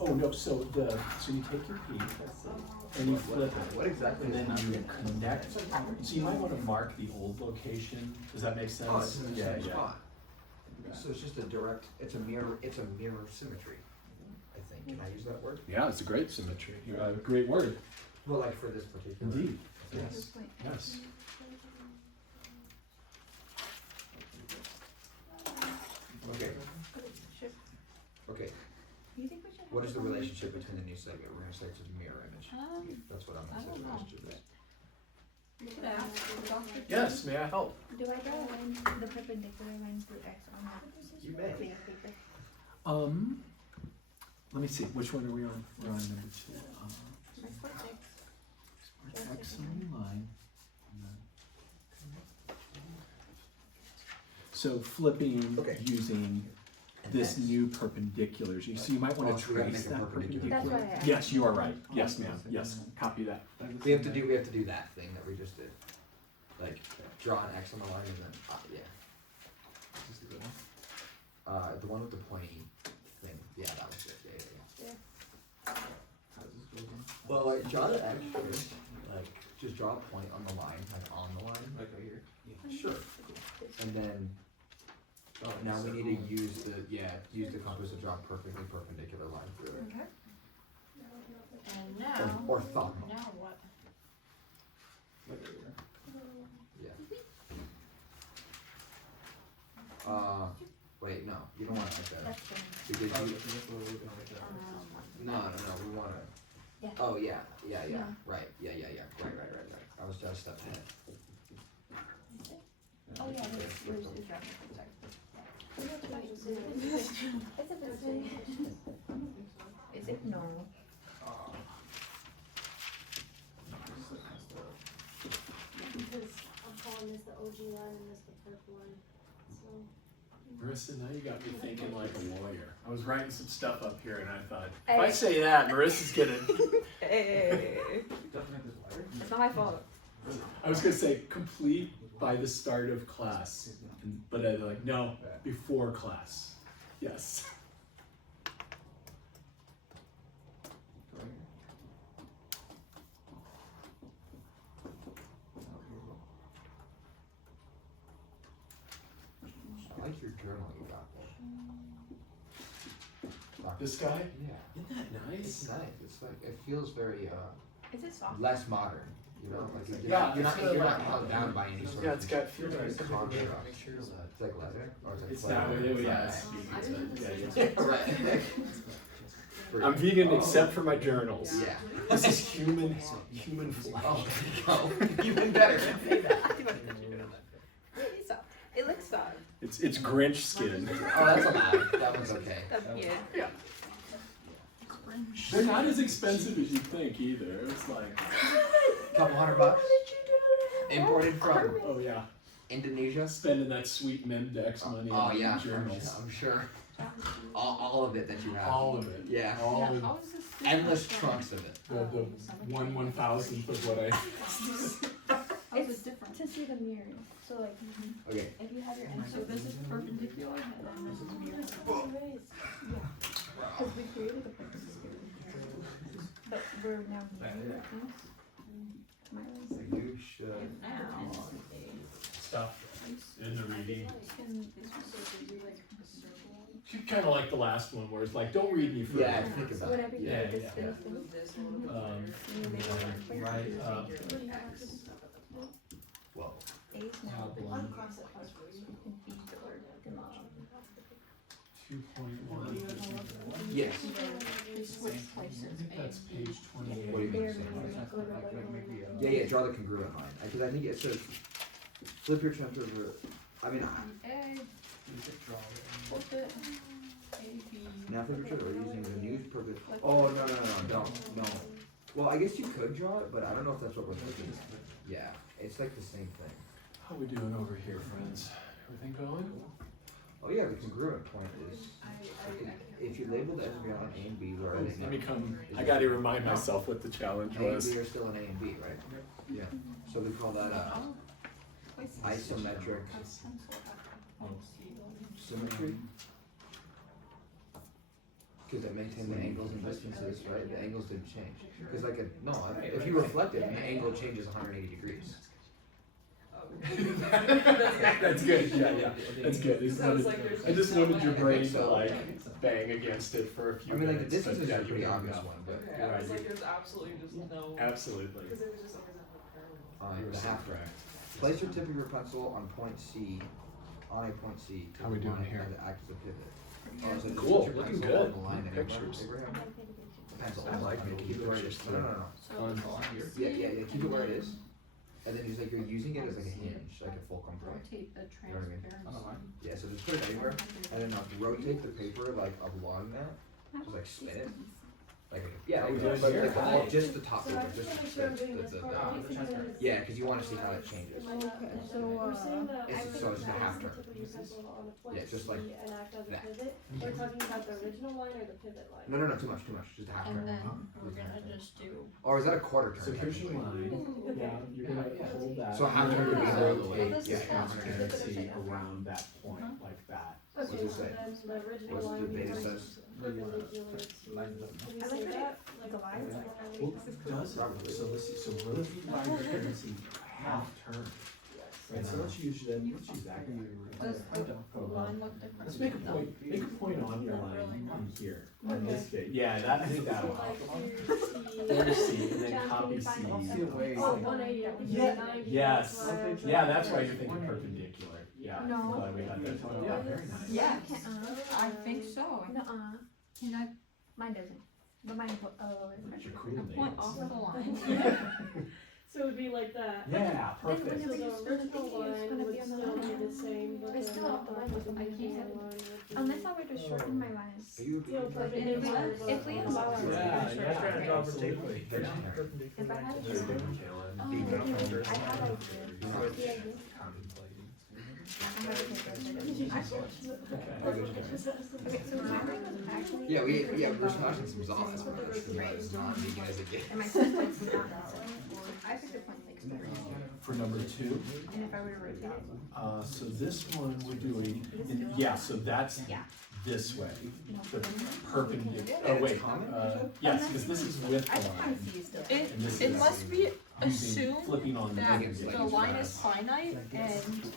Oh, no, so you take your P and you flip it. What exactly And is then happening? you connect, so you might wanna mark the old location, does that make sense? Oh, it's in the Yeah, same yeah. spot. So it's just a direct, it's a mirror symmetry, I think. Can I use that word? Yeah, it's a great symmetry, great word. Well, like for this particular. Indeed, Yeah. yes, yes. Okay, okay. You think we should have. What is the it on- relationship between the new segment? We're gonna say it's a mirror image. That's what I'm I gonna say don't the know. relationship is. You could ask the doctor. Yes, may I help? Do I draw a line, the perpendicular line through X on that? You may. Clear paper? Let me see, which one are we on? We're on number 2. My foot X. X on the line. So flipping Okay. using this new perpendiculars, so you might wanna Oh, so we gotta trace make a that perpendicular. perpendicular. That's why I asked. Yes, you are right, yes ma'am, yes, copy that. We have to do that thing that we just did. Like, draw an X on the line and then, yeah. The one with the pointy thing, yeah, that was it, yeah. Well, like, draw the X first, like, just draw a point on the line, like on the line. Like right here? Yeah, sure. And then, now we need to use the compass to draw a perfectly perpendicular line through it. Okay. And now, Or orthogonal. now what? Yeah. Wait, no, you don't want it like that. That's fine. Because you, Um, no, we wanna. Yeah. Oh, yeah, right, Yeah. right. I was just a step ahead. Oh, yeah, where's the drawing? Sorry. Is it? No. line is the OG line and this the perk line. So Marissa, now you got me thinking like a lawyer. I was writing some stuff up here and I thought, if I say that, Marissa's gonna. Hey. It's not my fault. I was gonna say complete by the start of class, but I like no, before class. Yes. I like your journal you got there. This guy? Yeah. Isn't that It's nice? nice. It's like it feels very Is it soft? less modern. You know, like you're Yeah, not, you're it's not, got you're like- not held down by any sort Yeah, of it's got feels like like contrast. It's like leather, or is it it's leather? not really yeah, Yeah, right. I'm vegan except for my journals. Yeah. This is human flesh. Oh, there you go. Even better. It's soft. It looks soft. It's Grinch skin. Oh, that's allowed. That one's okay. Yeah. They're not as expensive as you think either. It's like Couple $100. Imported from oh yeah, Indonesia. spending that sweet Memdex money Oh on yeah, journals. I'm sure. All of it that you have. All of it. Yeah. All of How is this Endless trunks of it. the 1/1000th of what I. How is it different? To see the mirrors. So like, Okay. if you have your So this is perpendicular and then this is mirror. because we created the purpose but we're now mirroring it. You should. Now, Stuff in the reading. can this also be like a circle? She's kind of like the last one where it's like, don't read any further. Yeah, think about it. Whatever you Yeah, do, yeah, just yeah. finish it. Move this a little bit better. Right. X. Well, A's now. I'm class at class You can feed the word demolition. 2.1. yes. Switch places. I think that's page 28. What do you mean? Yeah, draw the congruent line. Because I think it says flip your transfer over. I mean, A. Flip it. A, B. now flip your transfer over using the news purpose. Oh, no, don't. No. Well, I guess you could draw it, but I don't know if that's what we're looking at. Yeah, it's like the same thing. How we doing over here, friends? Everything going? Oh yeah, the congruent point is, if you label the S beyond A and B, where are they Let now? me come. I gotta remind myself what the challenge A and was. B are still in A and B, right? Yeah. So we call that isometric symmetry. Because it maintained the angles and distances, right? The angles didn't change. Because like if you reflect it, an angle changes 180 degrees. That's good. Yeah. That's good. I just wanted your brain to like bang against it for a few I mean, like the minutes. but distance is yeah, a you pretty got it obvious now. one, but Okay, I was like, there's absolutely just no. Absolutely. Because it was just always like the half track. Place your tip of your pencil on point C, on a point C. To How we doing line here? That acts as a pivot. Oh, so just Cool, put your looking pencil good. on the line and Pictures. Abraham, pencil. I like making Keep it where it is. pictures, No. Yeah. Keep it where it is. And then you're using it as like a hinge, like a fulcrum point. rotate the You know what I mean? transparency. Yeah, so just put it anywhere, and then rotate the paper like along that. Just like spin it. Like How we like, doing but here? like all, just the top So I paper, just just wanna make sure I'm doing this properly. yeah, because you want to see how it changes. Okay, so We're saying that It's- I so it's the half the turn. tip of your pencil on the point Yeah, just like C and act as a that. pivot. We're talking about the original line or the pivot line? No, too much. Just a half And turn. then we're gonna just do. Or is that a quarter turn? So here's your technically? line. Yeah, you're gonna hold that. So half turn would be rotate. This is Yeah, half turn. Transparency around that point, like that. Okay, does it so say? then the original What's line the data becomes says? perpendicular to, can we I say like that? the lines. Well, does it? So let's see, so rotate by transparency half turn. Right, so let's use that, Does the line look different? Let's make a point on your line in here, on this case. Yeah, that, I think that'll help. Go to C and then copy C. Oh, 180, I think Yeah, it's 90. yes, That's why I was yeah, like- that's why you're thinking perpendicular, yeah. No. Glad we got that. Yeah, very nice. Yes, Can't, I think so. No, Can I mine doesn't. But mine, That's your cool point names. off the line? So it would be like that. Yeah, Then perfect. So whenever the you spin the original thing, it's line gonna would be on the still be line. the same, but It's then still the on the line, but I keep perpendicular having- line would Unless I were to shorten my lines. Are you? But if we involve our Yeah, lines, yeah, shorten it. absolutely. If I had a There's a shorten, different challenge. I have ideas. I have ideas. Contemplating. I have ideas. Okay, so my brain was actually. Yeah, we're smashing some sauce. It's not vegan as it gets. And my son likes not. I picked this one like super easy. For number 2, And if I were to rotate it, so this one we're doing, yeah, so that's Yeah. this way, but perpendicular, And oh it's wait, common, yes, because this is with I the just line. want to see you still. It, And this it is must be using, assumed flipping on that the the line is finite and,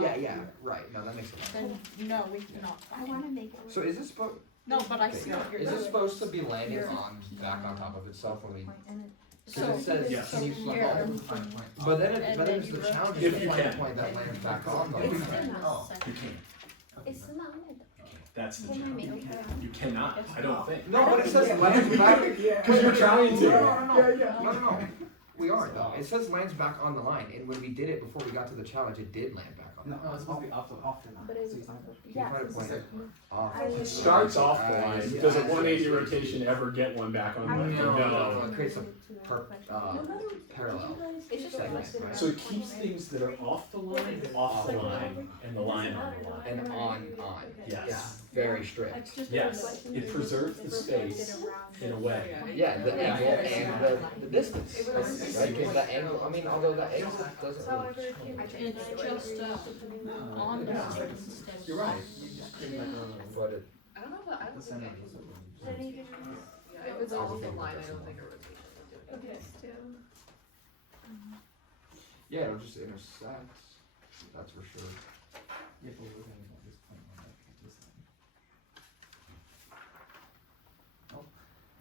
Yeah, right. No, that makes sense. then, no, we cannot I find. want to make it. So is this supposed? No, but I see what you're Is doing. this supposed to be landing You're- on back on top of itself when we? And then. Because it says, Yes. can you flip Here. all? But then And but then it's you the rotate. challenge If is to you find a can. point that lands back on the It's line. still not. You can't, It's still not on it. that's the Can I make challenge. it? You cannot, I don't think. No, but it says lands back. Because you're trying to. No. We aren't though. It says lands back on the line, and when we did it before we got to the challenge, it did land back on the line. it's supposed to be off the line. But it's, Can you yeah. find a point off? It starts off the line, does a 180 rotation ever get one back on the line? No. It creates a parallel. It's just segment, like. right? So it keeps things that are off the line, and the line on the line. And on. Yes. Yeah, very strict. Yes, it preserves the space in a way. Yeah, the angle and the distance, right? Because the angle, I mean, although the angle doesn't really. It's just, on the line instead. You're right. But it, I don't know, but I don't think center I yeah, if it's off the line, I don't think a rotation would do it. Okay. yeah, it'll just intersect, that's for sure.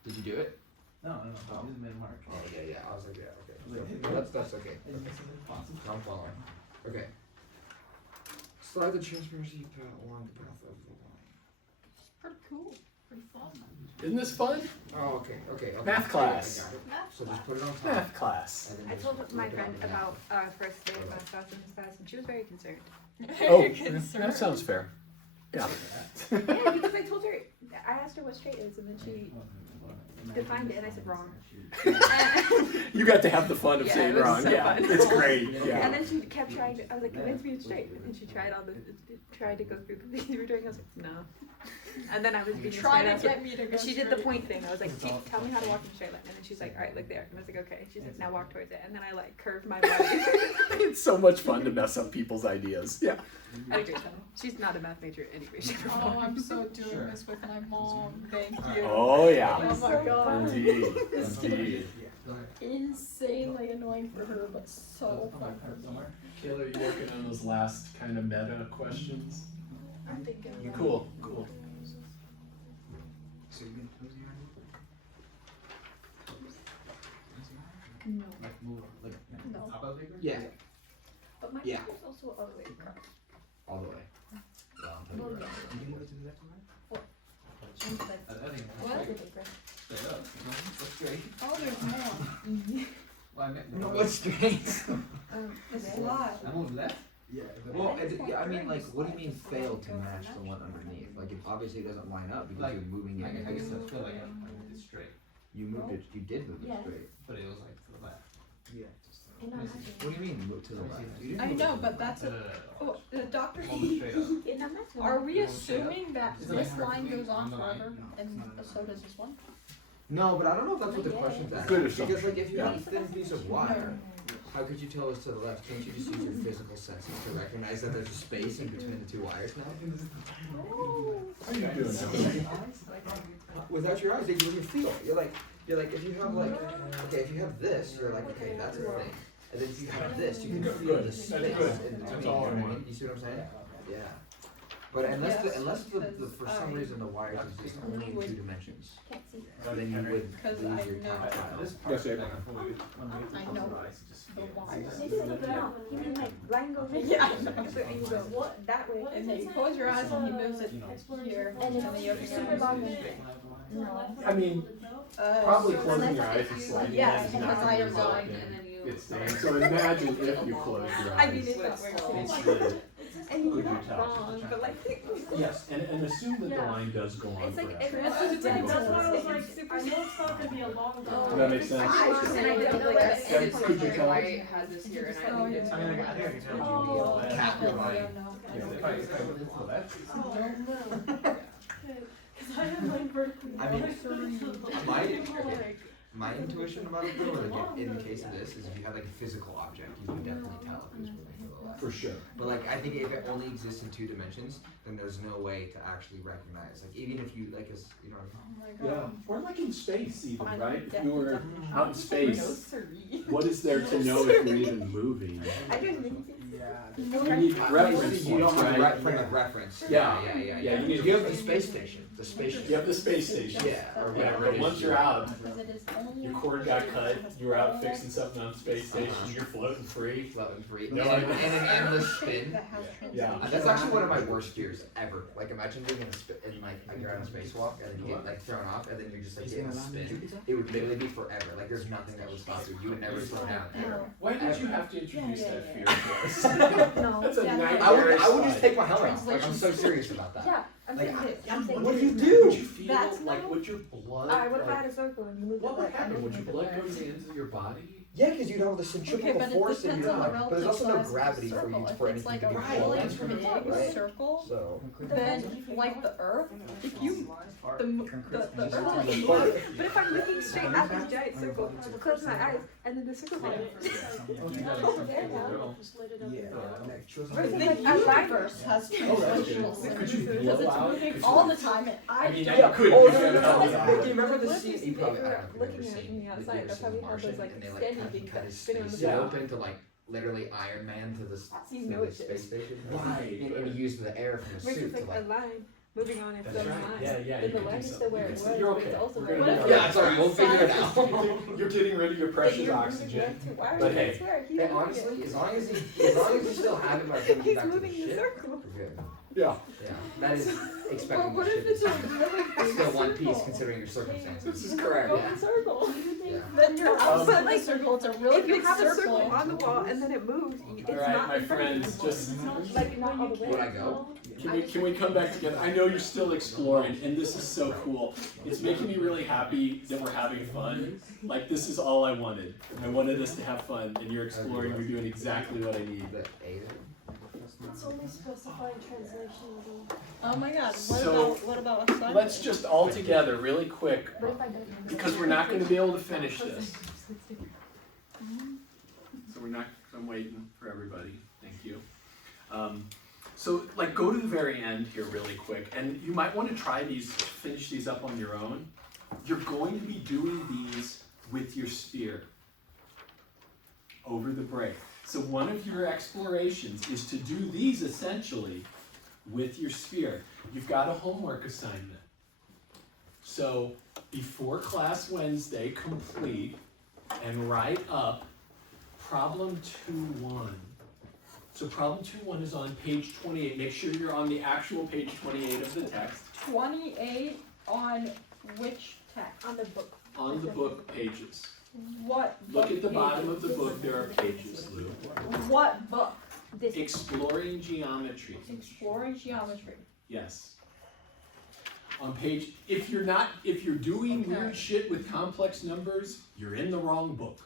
Did you do it? No, Oh. this is mid mark. Oh, yeah, I was like, yeah, okay. Like- No, that's okay. I'm following. Okay. Slide the transparency path along the path of the line. Pretty cool, pretty fun. Isn't this fun? Oh, okay. Math class. I got it. So just put it on top. Math class. and then I just told my flip it friend up and about our first day of math class in his class, and she was very concerned. Oh, that sounds fair. Yeah. Yeah, because I told her, I asked her what straight is, and then she defined it, and I said wrong. You got to have the fun of Yeah, saying it was wrong. so Yeah, fun. it's great. Yeah. And then she kept trying to, I was like, convince me it's straight. And then she tried tried to go through the things we were doing. I was like, no. And then I was being Try smart to ass. get me to go And she did the straight. point thing. I was like, tell me how to walk in a straight line. And then she's like, all right, look there. And I was like, okay. She's like, now walk towards it. And then I like curved my body. It's so much fun to mess up people's ideas. Yeah. I had a great time. She's not a math major anyway. Oh, I'm so doing this with my mom, thank you. Oh yeah. Oh my god. Indeed. Indeed. Insanely annoying for her, but so fun for me. Kayla, are you working on those last kind of meta questions? I'm thinking You about cool. Cool. So you can close your eyes? No. Like move, like No. top of paper? Yeah, But my Yeah. paper's also all the way across. all the way. Well, I'm Well, telling you yeah. right. You can move it to the left and right? And that's I think What? the paper. straight up, you know, that's great. Oh, there's more. Well, I meant. No, what's straight? The slide. I moved left? Yeah. Well, I mean, like, what do you mean failed to match the one underneath? Like, it obviously doesn't line up because Like, you're moving it. I in guess I this- feel like I moved it straight, You moved it. You did move it Yes. straight. but it was like to the left. Yeah. And I'm What do you mean move to the left? You didn't I move know, it. but that's No, a, no, no, no. oh, the doctor, Almost straight up. and I'm not are we Almost straight up. assuming that It's like this halfway line goes on on the line. forever, and so does this one? No, but I don't know if that's what the question's Good asking. assumption. Because, like, if you have a Yeah. thin piece of wire, how could you tell it's to the left? Can't you just use your physical senses to recognize that there's a space in between the two wires now? How you doing, Joey? Without your eyes, you with your feel. You're like, if you have like, okay, if you have this, you're like, okay, that's a thing. And then if you have this, you can feel Good. the That's space good. in That's between. all I You know what I want. mean? You see what I'm saying? Yeah. But unless Yes, unless the because for some I- reason the wires exist only in 2 dimensions, Can't see. then you would Because lose I your know tactile. This Yes, part, Abe. like, I fully- I know the wire. Maybe no, you mean like line goes in. Yeah, I know. So you go what that way. And then you close your eyes and he moves it here, And and then you it's open super your long. eyes. No. I mean, probably closing your eyes and Yes, sliding yes, is not because I gonna am result blind in and then you. it staying. So imagine if you close your eyes. I mean, it's not very cool. It's the- And you're Could you not tell? wrong, but like. Yes, and assume that the Yeah. line does go on It's like forever. That's the thing, that's why I was Super like, I know it's not gonna be a long Does time. that make sense? And I didn't know that, Could and it's you like tell? why it has this here, and I need to. I think I can tell Oh. you. Cap your line. Yeah, if I would pull that. Oh, no. Cause I have like vertical. I mean, like, My intuition about it though, like in the case of this, is if you had like a physical object, you can definitely tell if it was moving to the left. For sure. But like, I think if it only exists in 2 dimensions, then there's no way to actually recognize. Like, even if you like, you know. Yeah, or like in space even, I right? If definitely you were don't. out in space, what is there to know if you're even moving? I didn't. You need reference You don't points, have a right? frame of reference. Yeah. Yeah. Yeah, you need- You have the space station. The space station. You have the space station. Yeah, or Yeah, whatever. but it once is. you're out, Because it is only. your cord got cut, you were out fixing something on space station, you're floating free. Floating free. No, and, like- and an endless spin. Yeah. That's actually one of my worst fears ever. Like, imagine being in a in like you're on a spacewalk and then you get like thrown off and then you're just like getting a spin. It would literally be forever. Like, there's nothing that would stop you. You would never slow down ever. Why did you have to introduce that fear to us? No. That's a yeah, nightmare. I would just take my helmet off. Like, I'm so serious about that. Yeah, I'm Like, saying Yeah, I'm saying what do this you is do? Would you feel That's like, no- would your blood, I would have like, had a circle and you moved what it would like happen? Would your underneath blood it go to there. the ends of your body? Yeah, because you'd have the centrifugal but it force in depends your on the mind. But there's also no relative size of the gravity for you circle. for If it's anything like to a be really pulled. big Right. circle, So. then like the Earth, if you the Earth Just is like like the bug. But if I'm looking straight at this giant circle, close my eyes, and then the circle's like. over there now. Just lit it up. But The like at my universe has Oh, that's translational good. Could symmetry you because blow it's out? moving Could you- all the time. And I mean, don't- you could. Oh, you no, could no, help no, me no. out. Do you remember the What scene? if You probably, they I were don't think looking you've at ever it from the seen outside, the that's how we have Martian, those, like, and they extended have things cut that his spin on space the suit wall. open to like literally Iron Man to the You to know the it space is. station. Right. And he used the air from the Versus suit to like like. a line moving on its That's own right. line. Yeah, yeah. Then you the could line do is something. still where it You was, could- You're but okay. it's also We're where gonna it do was. that. Yeah, it's alright. We'll figure it out. You're getting rid of your precious You're moving oxygen. it to wire, But I hey, swear, he's And moving honestly, it. as long as you still have it by the time you He's get back to the moving the ship, circle. we're good. Yeah. Yeah, that is Well, expecting what the if ship it's to a be really big still one circle? piece considering your circumstances. This is correct. Go Yeah. in circle. Yeah. Then you're But outside like, the circle. It's a really If you big have a circle circle. on the wall and then it moves, it's All right, not my in front of friends, you. just Like not all the way. Would I go? can we come back together? I know you're still exploring, and this is so cool. It's making me really happy that we're having fun. Like, this is all I wanted. I wanted us to have fun, and you're exploring. You're doing exactly what I need. The eight. It's only specifying translation. Oh my God! So, What about a side? Let's just all together, really quick, What if I don't? because we're not going to be able to finish this. So I'm waiting for everybody. Thank you. So like go to the very end here really quick, and you might want to try these, finish these up on your own. You're going to be doing these with your sphere over the break. So one of your explorations is to do these essentially with your sphere. You've got a homework assignment. So before class Wednesday, complete and write up problem 2-1. So problem 2-1 is on page 28. Make sure you're on the actual page 28 of the text. 28 on which text? On the book. On the book pages. What? Look book at the bottom pages? of the book, there are pages, Lou. What book? This Exploring geometry. Exploring geometry. Yes. On page, if you're doing weird shit with complex numbers, you're in the wrong book.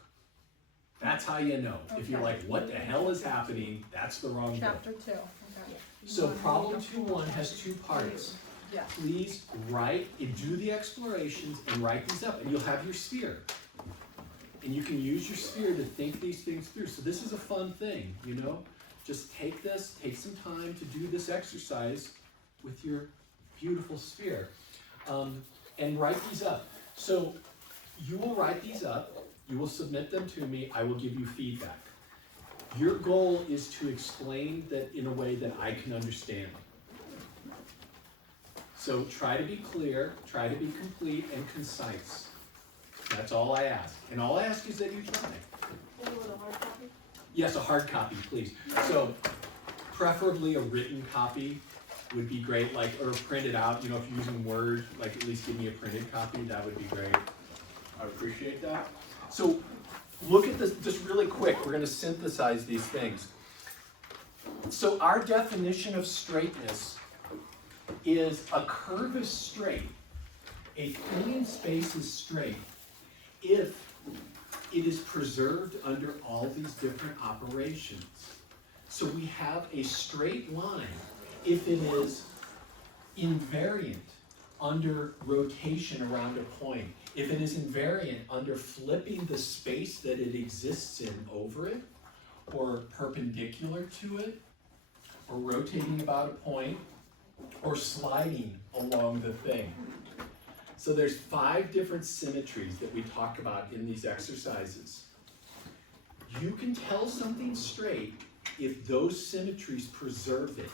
That's how you know. If you're like, what the hell is happening, that's the wrong book. Chapter 2. Okay. So problem 2-1 has 2 parts. Yeah. Please do the explorations and write these up, and you'll have your sphere. And you can use your sphere to think these things through. So this is a fun thing, you know? Just take some time to do this exercise with your beautiful sphere. And write these up. So you will write these up, you will submit them to me, I will give you feedback. Your goal is to explain that in a way that I can understand. So try to be clear, try to be complete and concise. That's all I ask. And all I ask is that you try. With a hard copy? Yes, a hard copy, please. So preferably a written copy would be great, like, or printed out, you know, if you're using Word, like at least give me a printed copy, that would be great. I would appreciate that. So look at this just really quick, we're gonna synthesize these things. So our definition of straightness is a curve is straight. A thing in space is straight if it is preserved under all these different operations. So we have a straight line if it is invariant under rotation around a point. If it is invariant under flipping the space that it exists in over it, or perpendicular to it, or rotating about a point, or sliding along the thing. So there's 5 different symmetries that we talk about in these exercises. You can tell something straight if those symmetries preserve it.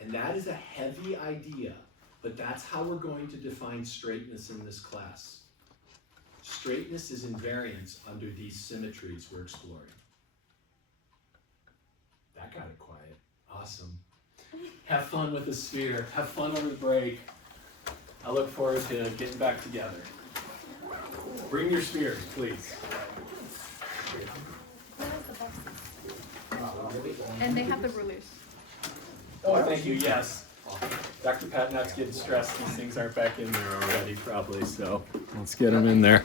And that is a heavy idea, but that's how we're going to define straightness in this class. Straightness is invariance under these symmetries we're exploring. That got it quiet. Awesome. Have fun with the sphere. Have fun over the break. I look forward to getting back together. Bring your spheres, please. And they have the rulers. Oh, thank you, yes. Dr. Patnap's getting stressed. These things aren't back in there already, probably, so let's get them in there.